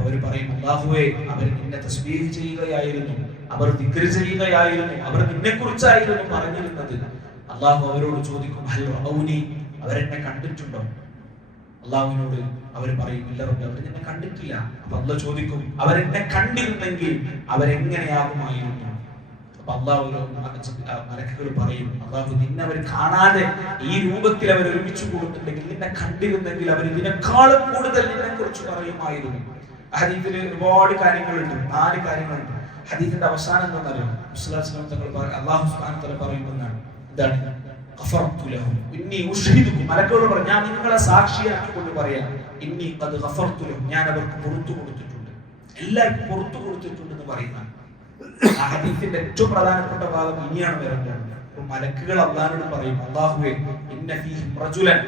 അവർ പറയും, അല്ലാഹുവേ, അവർ നിന്നെ തസ്ബീഹ് ചെയ്യുകയായിരുന്നു, അവർ ദിക്ർ ചെയ്യുകയായിരുന്നു, അവർ നിന്നെ കുറിച്ചായിരുന്നു പറഞ്ഞിരുന്നത്. അള്ളാഹു അവരോട് ചോദിക്കും, ഹൽ റഔനി, അവരെന്നെ കണ്ടിട്ടുണ്ടോ? അള്ളാഹുവിനോട് അവർ പറയും, ഇല്ല റബ്ബേ, അവർ നിന്നെ കണ്ടിട്ടില്ല. അപ്പൊ അള്ളാഹ് ചോദിക്കും, അവരെന്നെ കണ്ടിരുന്നെങ്കിൽ അവരെങ്ങനെയാകുമായിരുന്നു? അപ്പൊ അള്ളാഹു മലക്കുകൾ പറയും, അള്ളാഹു നിന്നെ അവർ കാണാതെ ഈ രൂപത്തിൽ അവർ ഒരുമിച്ച് കൂടുന്നുണ്ടെങ്കിൽ, നിന്നെ കണ്ടിരുന്നെങ്കിൽ അവർ ഇതിനേക്കാളും കൂടുതൽ നിന്നെ കുറിച്ച് പറയുമായിരുന്നു. ഹദീസിൽ ഒരുപാട് കാര്യങ്ങളുണ്ട്, 4 കാര്യങ്ങളുണ്ട്. ഹദീസിന്റെ അവസാനം എന്താണെന്നറിയോ? അല്ലാഹു സുബ്ഹാനഹു വ തആല പറയുന്നതാണ്, എന്താണ്? ഗഫർതു ലഹും ഇന്നി ഉഷ്ഹിദുകും, മലക്കുകളോട് പറഞ്ഞു, ഞാൻ നിങ്ങളെ സാക്ഷിയാക്കിക്കൊണ്ട് പറയാം, ഇന്നി ഖദ് ഗഫർതു ലഹും, ഞാൻ അവർക്ക് പുറത്തു കൊടുത്തിട്ടുണ്ട്, എല്ലാവർക്കും പുറത്തു കൊടുത്തിട്ടുണ്ട് എന്ന് പറയുന്ന ആ ഹദീസിന്റെ ഏറ്റവും പ്രധാനപ്പെട്ട ഭാഗം ഇനിയാണ് വരുന്നത്. അപ്പോൾ മലക്കുകൾ അല്ലാഹുവോട് പറയും, അല്ലാഹുവേ, ഇന്ന ഫീഹിം റജുലൻ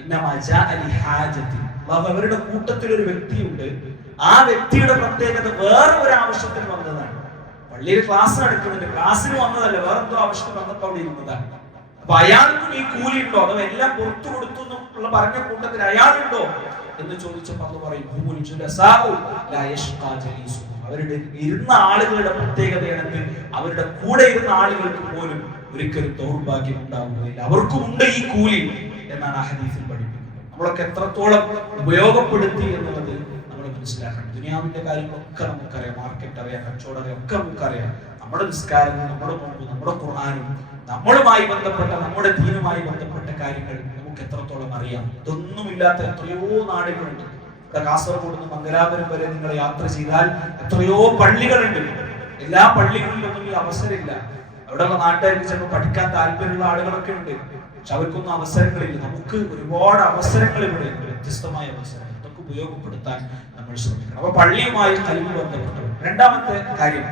ഇന്നമാ ജാഅ ലിഹാജതി, അല്ലാഹു അവരുടെ കൂട്ടത്തിൽ ഒരു വ്യക്തിയുണ്ട്, ആ വ്യക്തിയുടെ പ്രത്യേകത വേറെ ഒരു ആവശ്യത്തിന് വന്നതാണ്. പള്ളിയിൽ ക്ലാസ് നടക്കുന്നുണ്ട്, ക്ലാസ്സിന് വന്നതല്ല, വേറെ എന്തോ ആവശ്യത്തിന് വന്നപ്പോൾ അവിടെ ഇരുന്നതാണ്. അപ്പൊ അയാൾക്കും ഈ കൂലി ഉണ്ടോ, അതോ എല്ലാം പുറത്തു കൊടുത്തു എന്നുള്ള പറഞ്ഞ കൂട്ടത്തിൽ അയാളുണ്ടോ എന്ന് ചോദിച്ചപ്പോൾ അത് പറയും, അവരുടെ ഇരുന്ന ആളുകളുടെ പ്രത്യേകതയാണെങ്കിൽ അവരുടെ കൂടെ ഇരുന്ന ആളുകൾക്ക് പോലും ഒരിക്കലും ദൗർഭാഗ്യം ഉണ്ടാവുകയില്ല, അവർക്കും ഉണ്ട് ഈ കൂലി എന്നാണ് ആ ഹദീസിൽ പഠിപ്പിക്കുന്നത്. നമ്മളൊക്കെ എത്രത്തോളം ഉപയോഗപ്പെടുത്തി എന്നുള്ളത് മനസ്സിലാക്കണം. ദുനിയാവിന്റെ കാര്യങ്ങളൊക്കെ നമുക്കറിയാം, മാർക്കറ്റ് അറിയാം, കച്ചവടം അറിയാം, ഒക്കെ നമുക്കറിയാം. നമ്മുടെ നിസ്കാരവും നമ്മുടെ നോമ്പും നമ്മുടെ ഖുർആനും നമ്മളുമായി ബന്ധപ്പെട്ട നമ്മുടെ ദീനുമായി ബന്ധപ്പെട്ട കാര്യങ്ങൾ നമുക്ക് എത്രത്തോളം അറിയാം. ഇതൊന്നുമില്ലാത്ത എത്രയോ നാടുകളുണ്ട്. ഇവിടെ കാസർഗോഡ് നിന്ന് മംഗലാപുരം വരെ നിങ്ങൾ യാത്ര ചെയ്താൽ എത്രയോ പള്ളികളുണ്ട്. എല്ലാ പള്ളികളിലൊന്നും ഈ അവസരമില്ല. അവിടെയുള്ള നാട്ടുകാർക്ക് ചിലപ്പോൾ പഠിക്കാൻ താല്പര്യമുള്ള ആളുകളൊക്കെ ഉണ്ട്, പക്ഷെ അവർക്കൊന്നും അവസരങ്ങളില്ല. നമുക്ക് ഒരുപാട് അവസരങ്ങൾ ഇവിടെ ഉണ്ട്, വ്യത്യസ്തമായ അവസരങ്ങൾ ഉപയോഗപ്പെടുത്താൻ നമ്മൾ ശ്രമിക്കണം. അപ്പൊ പള്ളിയുമായി കൽബ് ബന്ധപ്പെട്ടു. രണ്ടാമത്തെ കാര്യം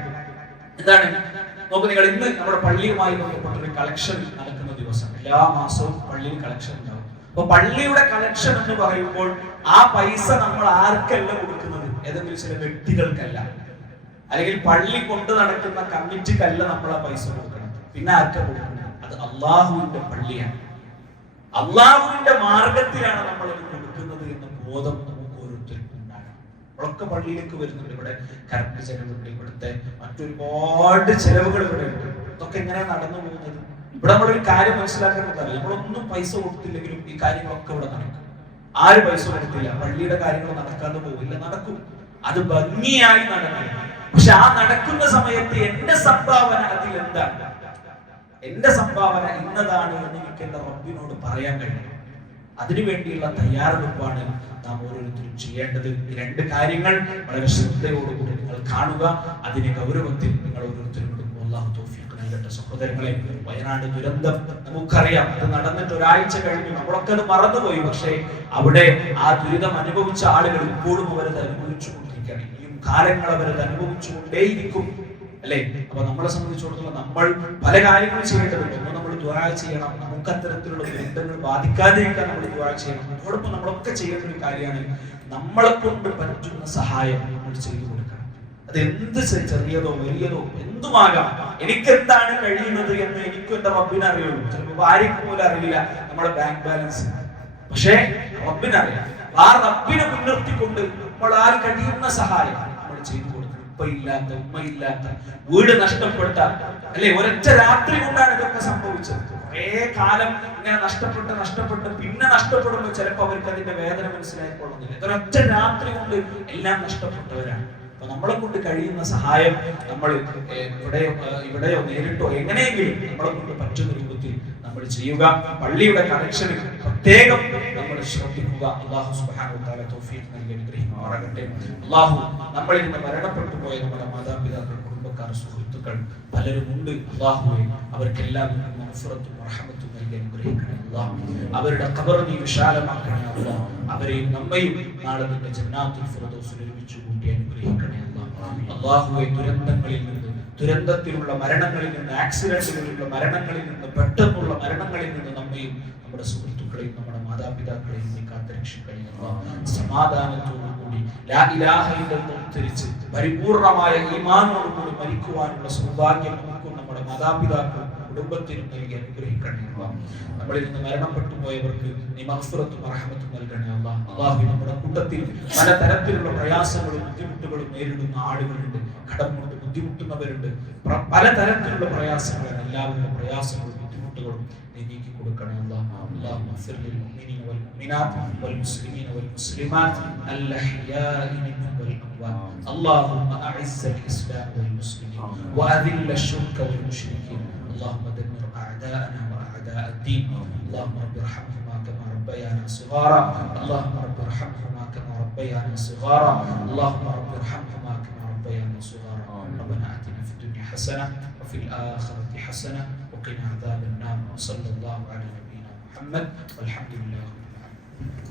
എന്താണ്? നോക്കൂ നിങ്ങൾ, ഇന്ന് നമ്മുടെ പള്ളിയുമായി ബന്ധപ്പെട്ട ഒരു കളക്ഷൻ നടക്കുന്ന ദിവസം. എല്ലാ മാസവും പള്ളിയിൽ കളക്ഷൻ ഉണ്ടാവും. അപ്പൊ പള്ളിയുടെ കളക്ഷൻ എന്ന് പറയുമ്പോൾ ആ പൈസ നമ്മൾ ആർക്കല്ല കൊടുക്കുന്നത്? ഏതെങ്കിലും ചില വ്യക്തികൾക്കല്ല, അല്ലെങ്കിൽ പള്ളി കൊണ്ട് നടക്കുന്ന കമ്മിറ്റിക്കല്ല നമ്മൾ ആ പൈസ കൊടുക്കണം. പിന്നെ ആർക്കാ കൊടുക്കുന്നത്? അത് അള്ളാഹുവിന്റെ പള്ളിയാണ്, അള്ളാഹുവിന്റെ മാർഗത്തിലാണ് നമ്മൾ കൊടുക്കുന്നത് എന്ന ബോധം ഒക്കെ പള്ളിയിലേക്ക് വരുന്നുണ്ട്. ഇവിടെ കറണ്ട് ചെലവുണ്ട്, ഇവിടുത്തെ മറ്റൊരുപാട് ചെലവുകൾ ഇവിടെ ഉണ്ട്. ഇതൊക്കെ എങ്ങനെ നടന്നു പോകുന്നത്? ഇവിടെ നമ്മളൊരു കാര്യം മനസ്സിലാക്കേണ്ടതല്ല, നമ്മളൊന്നും പൈസ കൊടുത്തില്ലെങ്കിലും ഈ കാര്യങ്ങളൊക്കെ ഇവിടെ നടക്കും. ആര് പൈസ കൊടുത്തില്ല, പള്ളിയുടെ കാര്യങ്ങൾ നടക്കാതെ പോവില്ല, നടക്കും. അത് ഭംഗിയായി നടക്കും. പക്ഷെ ആ നടക്കുന്ന സമയത്ത് എന്റെ സംഭാവന അതിൽ എന്താണ്? എന്റെ സംഭാവന ഇന്നതാണ് എന്ന് എനിക്ക് എന്റെ റബ്ബിനോട് പറയാൻ കഴിയും. അതിനുവേണ്ടിയുള്ള തയ്യാറെടുപ്പാണ് നാം ഓരോരുത്തരും ചെയ്യേണ്ടത്. ഈ 2 കാര്യങ്ങൾ വളരെ ശ്രദ്ധയോടുകൂടി നിങ്ങൾ കാണുക. അതിന്റെ ഗൗരവത്തിൽ നിങ്ങൾ ഓരോരുത്തരും കൊടുക്കും. അല്ലാഹു തൗഫീഖ് നൽകട്ടെ. സഹോദരങ്ങളെ, വയനാട് ദുരന്തം നമുക്കറിയാം. അത് നടന്നിട്ട് ഒരാഴ്ച കഴിഞ്ഞു, നമ്മളൊക്കെ അത് മറന്നുപോയി. പക്ഷേ അവിടെ ആ ദുരിതം അനുഭവിച്ച ആളുകൾ ഇപ്പോഴും അവരത് അനുഭവിച്ചുകൊണ്ടിരിക്കുകയാണ്. ഇനിയും കാലങ്ങൾ അവരത് അനുഭവിച്ചുകൊണ്ടേയിരിക്കും, അല്ലെ? അപ്പൊ നമ്മളെ സംബന്ധിച്ചിടത്തോളം നമ്മൾ പല കാര്യങ്ങളും ചെയ്യേണ്ടതുണ്ട്. ഒന്ന്, നമ്മൾ ദുആ ചെയ്യണം. നമുക്ക് അത്തരത്തിലുള്ള ദുരിതങ്ങൾ ബാധിക്കാതിരിക്കാൻ നമ്മൾ ദുആ ചെയ്യണം. അതോടൊപ്പം നമ്മളൊക്കെ ചെയ്യേണ്ട ഒരു കാര്യമാണ്, നമ്മളെ കൊണ്ട് പറ്റുന്ന സഹായം നമ്മൾ ചെയ്തു കൊടുക്കണം. അത് എന്ത് ചെറിയതോ വലിയതോ എന്തുമാകാം. എനിക്ക് എന്താണ് കഴിയുന്നത് എന്ന് എനിക്കും എന്റെ റബ്ബിനെ അറിയുള്ളൂ. ചിലപ്പോൾ ഭാര്യയ്ക്ക് പോലും അറിയില്ല നമ്മുടെ ബാങ്ക് ബാലൻസ്, പക്ഷേ റബ്ബിനറിയാം. ആ റബ്ബിനെ മുൻനിർത്തിക്കൊണ്ട് നമ്മൾ ആ കഴിയുന്ന സഹായം നമ്മൾ ചെയ്തു കൊടുക്കണം. ഉപ്പയില്ലാത്ത, ഉമ്മയില്ലാത്ത, വീട് നഷ്ടപ്പെട്ട, അല്ലെ, ഒരൊറ്റ രാത്രി കൊണ്ടാണ് ഇതൊക്കെ സംഭവിച്ചത്. കുറേ കാലം ഇങ്ങനെ നഷ്ടപ്പെട്ട് പിന്നെ നഷ്ടപ്പെടുമ്പോൾ ചിലപ്പോൾ അവർക്ക് അതിന്റെ വേദന മനസ്സിലായിക്കൊള്ളുന്നില്ല. ഒരൊറ്റ രാത്രി കൊണ്ട് എല്ലാം നഷ്ടപ്പെട്ടവരാണ്. അപ്പൊ നമ്മളെ കൊണ്ട് കഴിയുന്ന സഹായം നമ്മൾ ഇവിടെയോ നേരിട്ടോ എങ്ങനെയെങ്കിലും നമ്മളെ കൊണ്ട് പറ്റുന്ന രൂപത്തിൽ നമ്മൾ ചെയ്യുക. പള്ളിയുടെ കണക്ഷന് പ്രത്യേകം നമ്മൾ ശ്രദ്ധിക്കുക. അല്ലാഹു സുബ്ഹാനഹു വ തആല തൗഫീഖ് നൽകി അനുഗ്രഹിക്കുമാറാകട്ടെ. അല്ലാഹു നമ്മളിൽ നിന്ന് മരണപ്പെട്ടു പോയ നമ്മുടെ മാതാപിതാക്കൾ, കുടുംബക്കാർ, സുഹൃത്തുക്കൾ പലരുമുണ്ട്. അല്ലാഹുവേ അവർക്കെല്ലാവർക്കും മഗ്ഫിറത്തും റഹ്മത്തും നൽകി അനുഗ്രഹിക്കണേ അല്ലാഹ്. അവരുടെ ഖബർ നീ വിശാലമാക്കണേ അല്ലാഹ്. അവരെയും നമ്മയും നാളെ നിന്റെ ജന്നാത്തുൽ ഫിർദൗസിൽ ഒരുമിച്ച് കൂട്ടി അനുഗ്രഹിക്കണേ അല്ലാഹ്. അല്ലാഹുവേ ദുരന്തങ്ങളിൽ നിന്ന്, ദുരന്തത്തിലുള്ള മരണങ്ങളിൽ നിന്ന്, ആക്സിഡന്റുകളിലുള്ള മരണങ്ങളിൽ നിന്ന്, പെട്ടെന്നുള്ള മരണങ്ങളിൽ നിന്ന് നമ്മയും നമ്മുടെ സുഹൃത്തുക്കളെയും നമ്മുടെ മാതാപിതാക്കളെയും നീ കാത്തുരക്ഷിക്കണേ അല്ലാഹ്. സമാധാനത്തോടുകൂടി ലാ ഇലാഹ ഇല്ലല്ലാഹ് ഉച്ചരിച്ച് പരിപൂർണമായ ഈമാനോടുകൂടി മരിക്കുവാനുള്ള സൗഭാഗ്യം നമുക്കും നമ്മുടെ മാതാപിതാക്കളും കുടുംബത്തിനും നൽകി അനുഗ്രഹിക്കണേ അല്ലാഹ്. നമ്മളിൽ നിന്ന് മരണപ്പെട്ടു പോയവർക്ക് നീ മഗ്ഫിറത്തും റഹ്മത്തും നൽകണേ അല്ലാഹ്. അല്ലാഹു നമ്മുടെ കൂട്ടത്തിൽ പലതരത്തിലുള്ള പ്രയാസങ്ങളും ബുദ്ധിമുട്ടുകളും നേരിടുന്ന ആളുകളുണ്ട്. കടം കൊണ്ട് ബുദ്ധിമുട്ടുന്നവരുണ്ട്. പലതരത്തിലുള്ള പ്രയാസങ്ങളാണ്. എല്ലാവരുടെ പ്രയാസങ്ങളും ബുദ്ധിമുട്ടുകളും നീ നീക്കി കൊടുക്കണേ അല്ലാഹ്. اللهم اغفر للمؤمنين والمؤمنات والمسلمين والمسلمات الأحياء منهم والأموات. اللهم أعز الإسلام والمسلمين وأذل الشرك والمشركين. اللهم دمر أعداءنا وأعداء الدين. اللهم رب ارحمهما كما ربيانا صغارا. اللهم رب ارحمهما كما ربيانا صغارا. اللهم رب ارحمهما كما ربيانا صغارا. ربنا آتنا في الدنيا حسنة وفي الآخرة حسنة وقنا عذاب النار. صلى الله على نبينا محمد والحمد لله رب العالمين.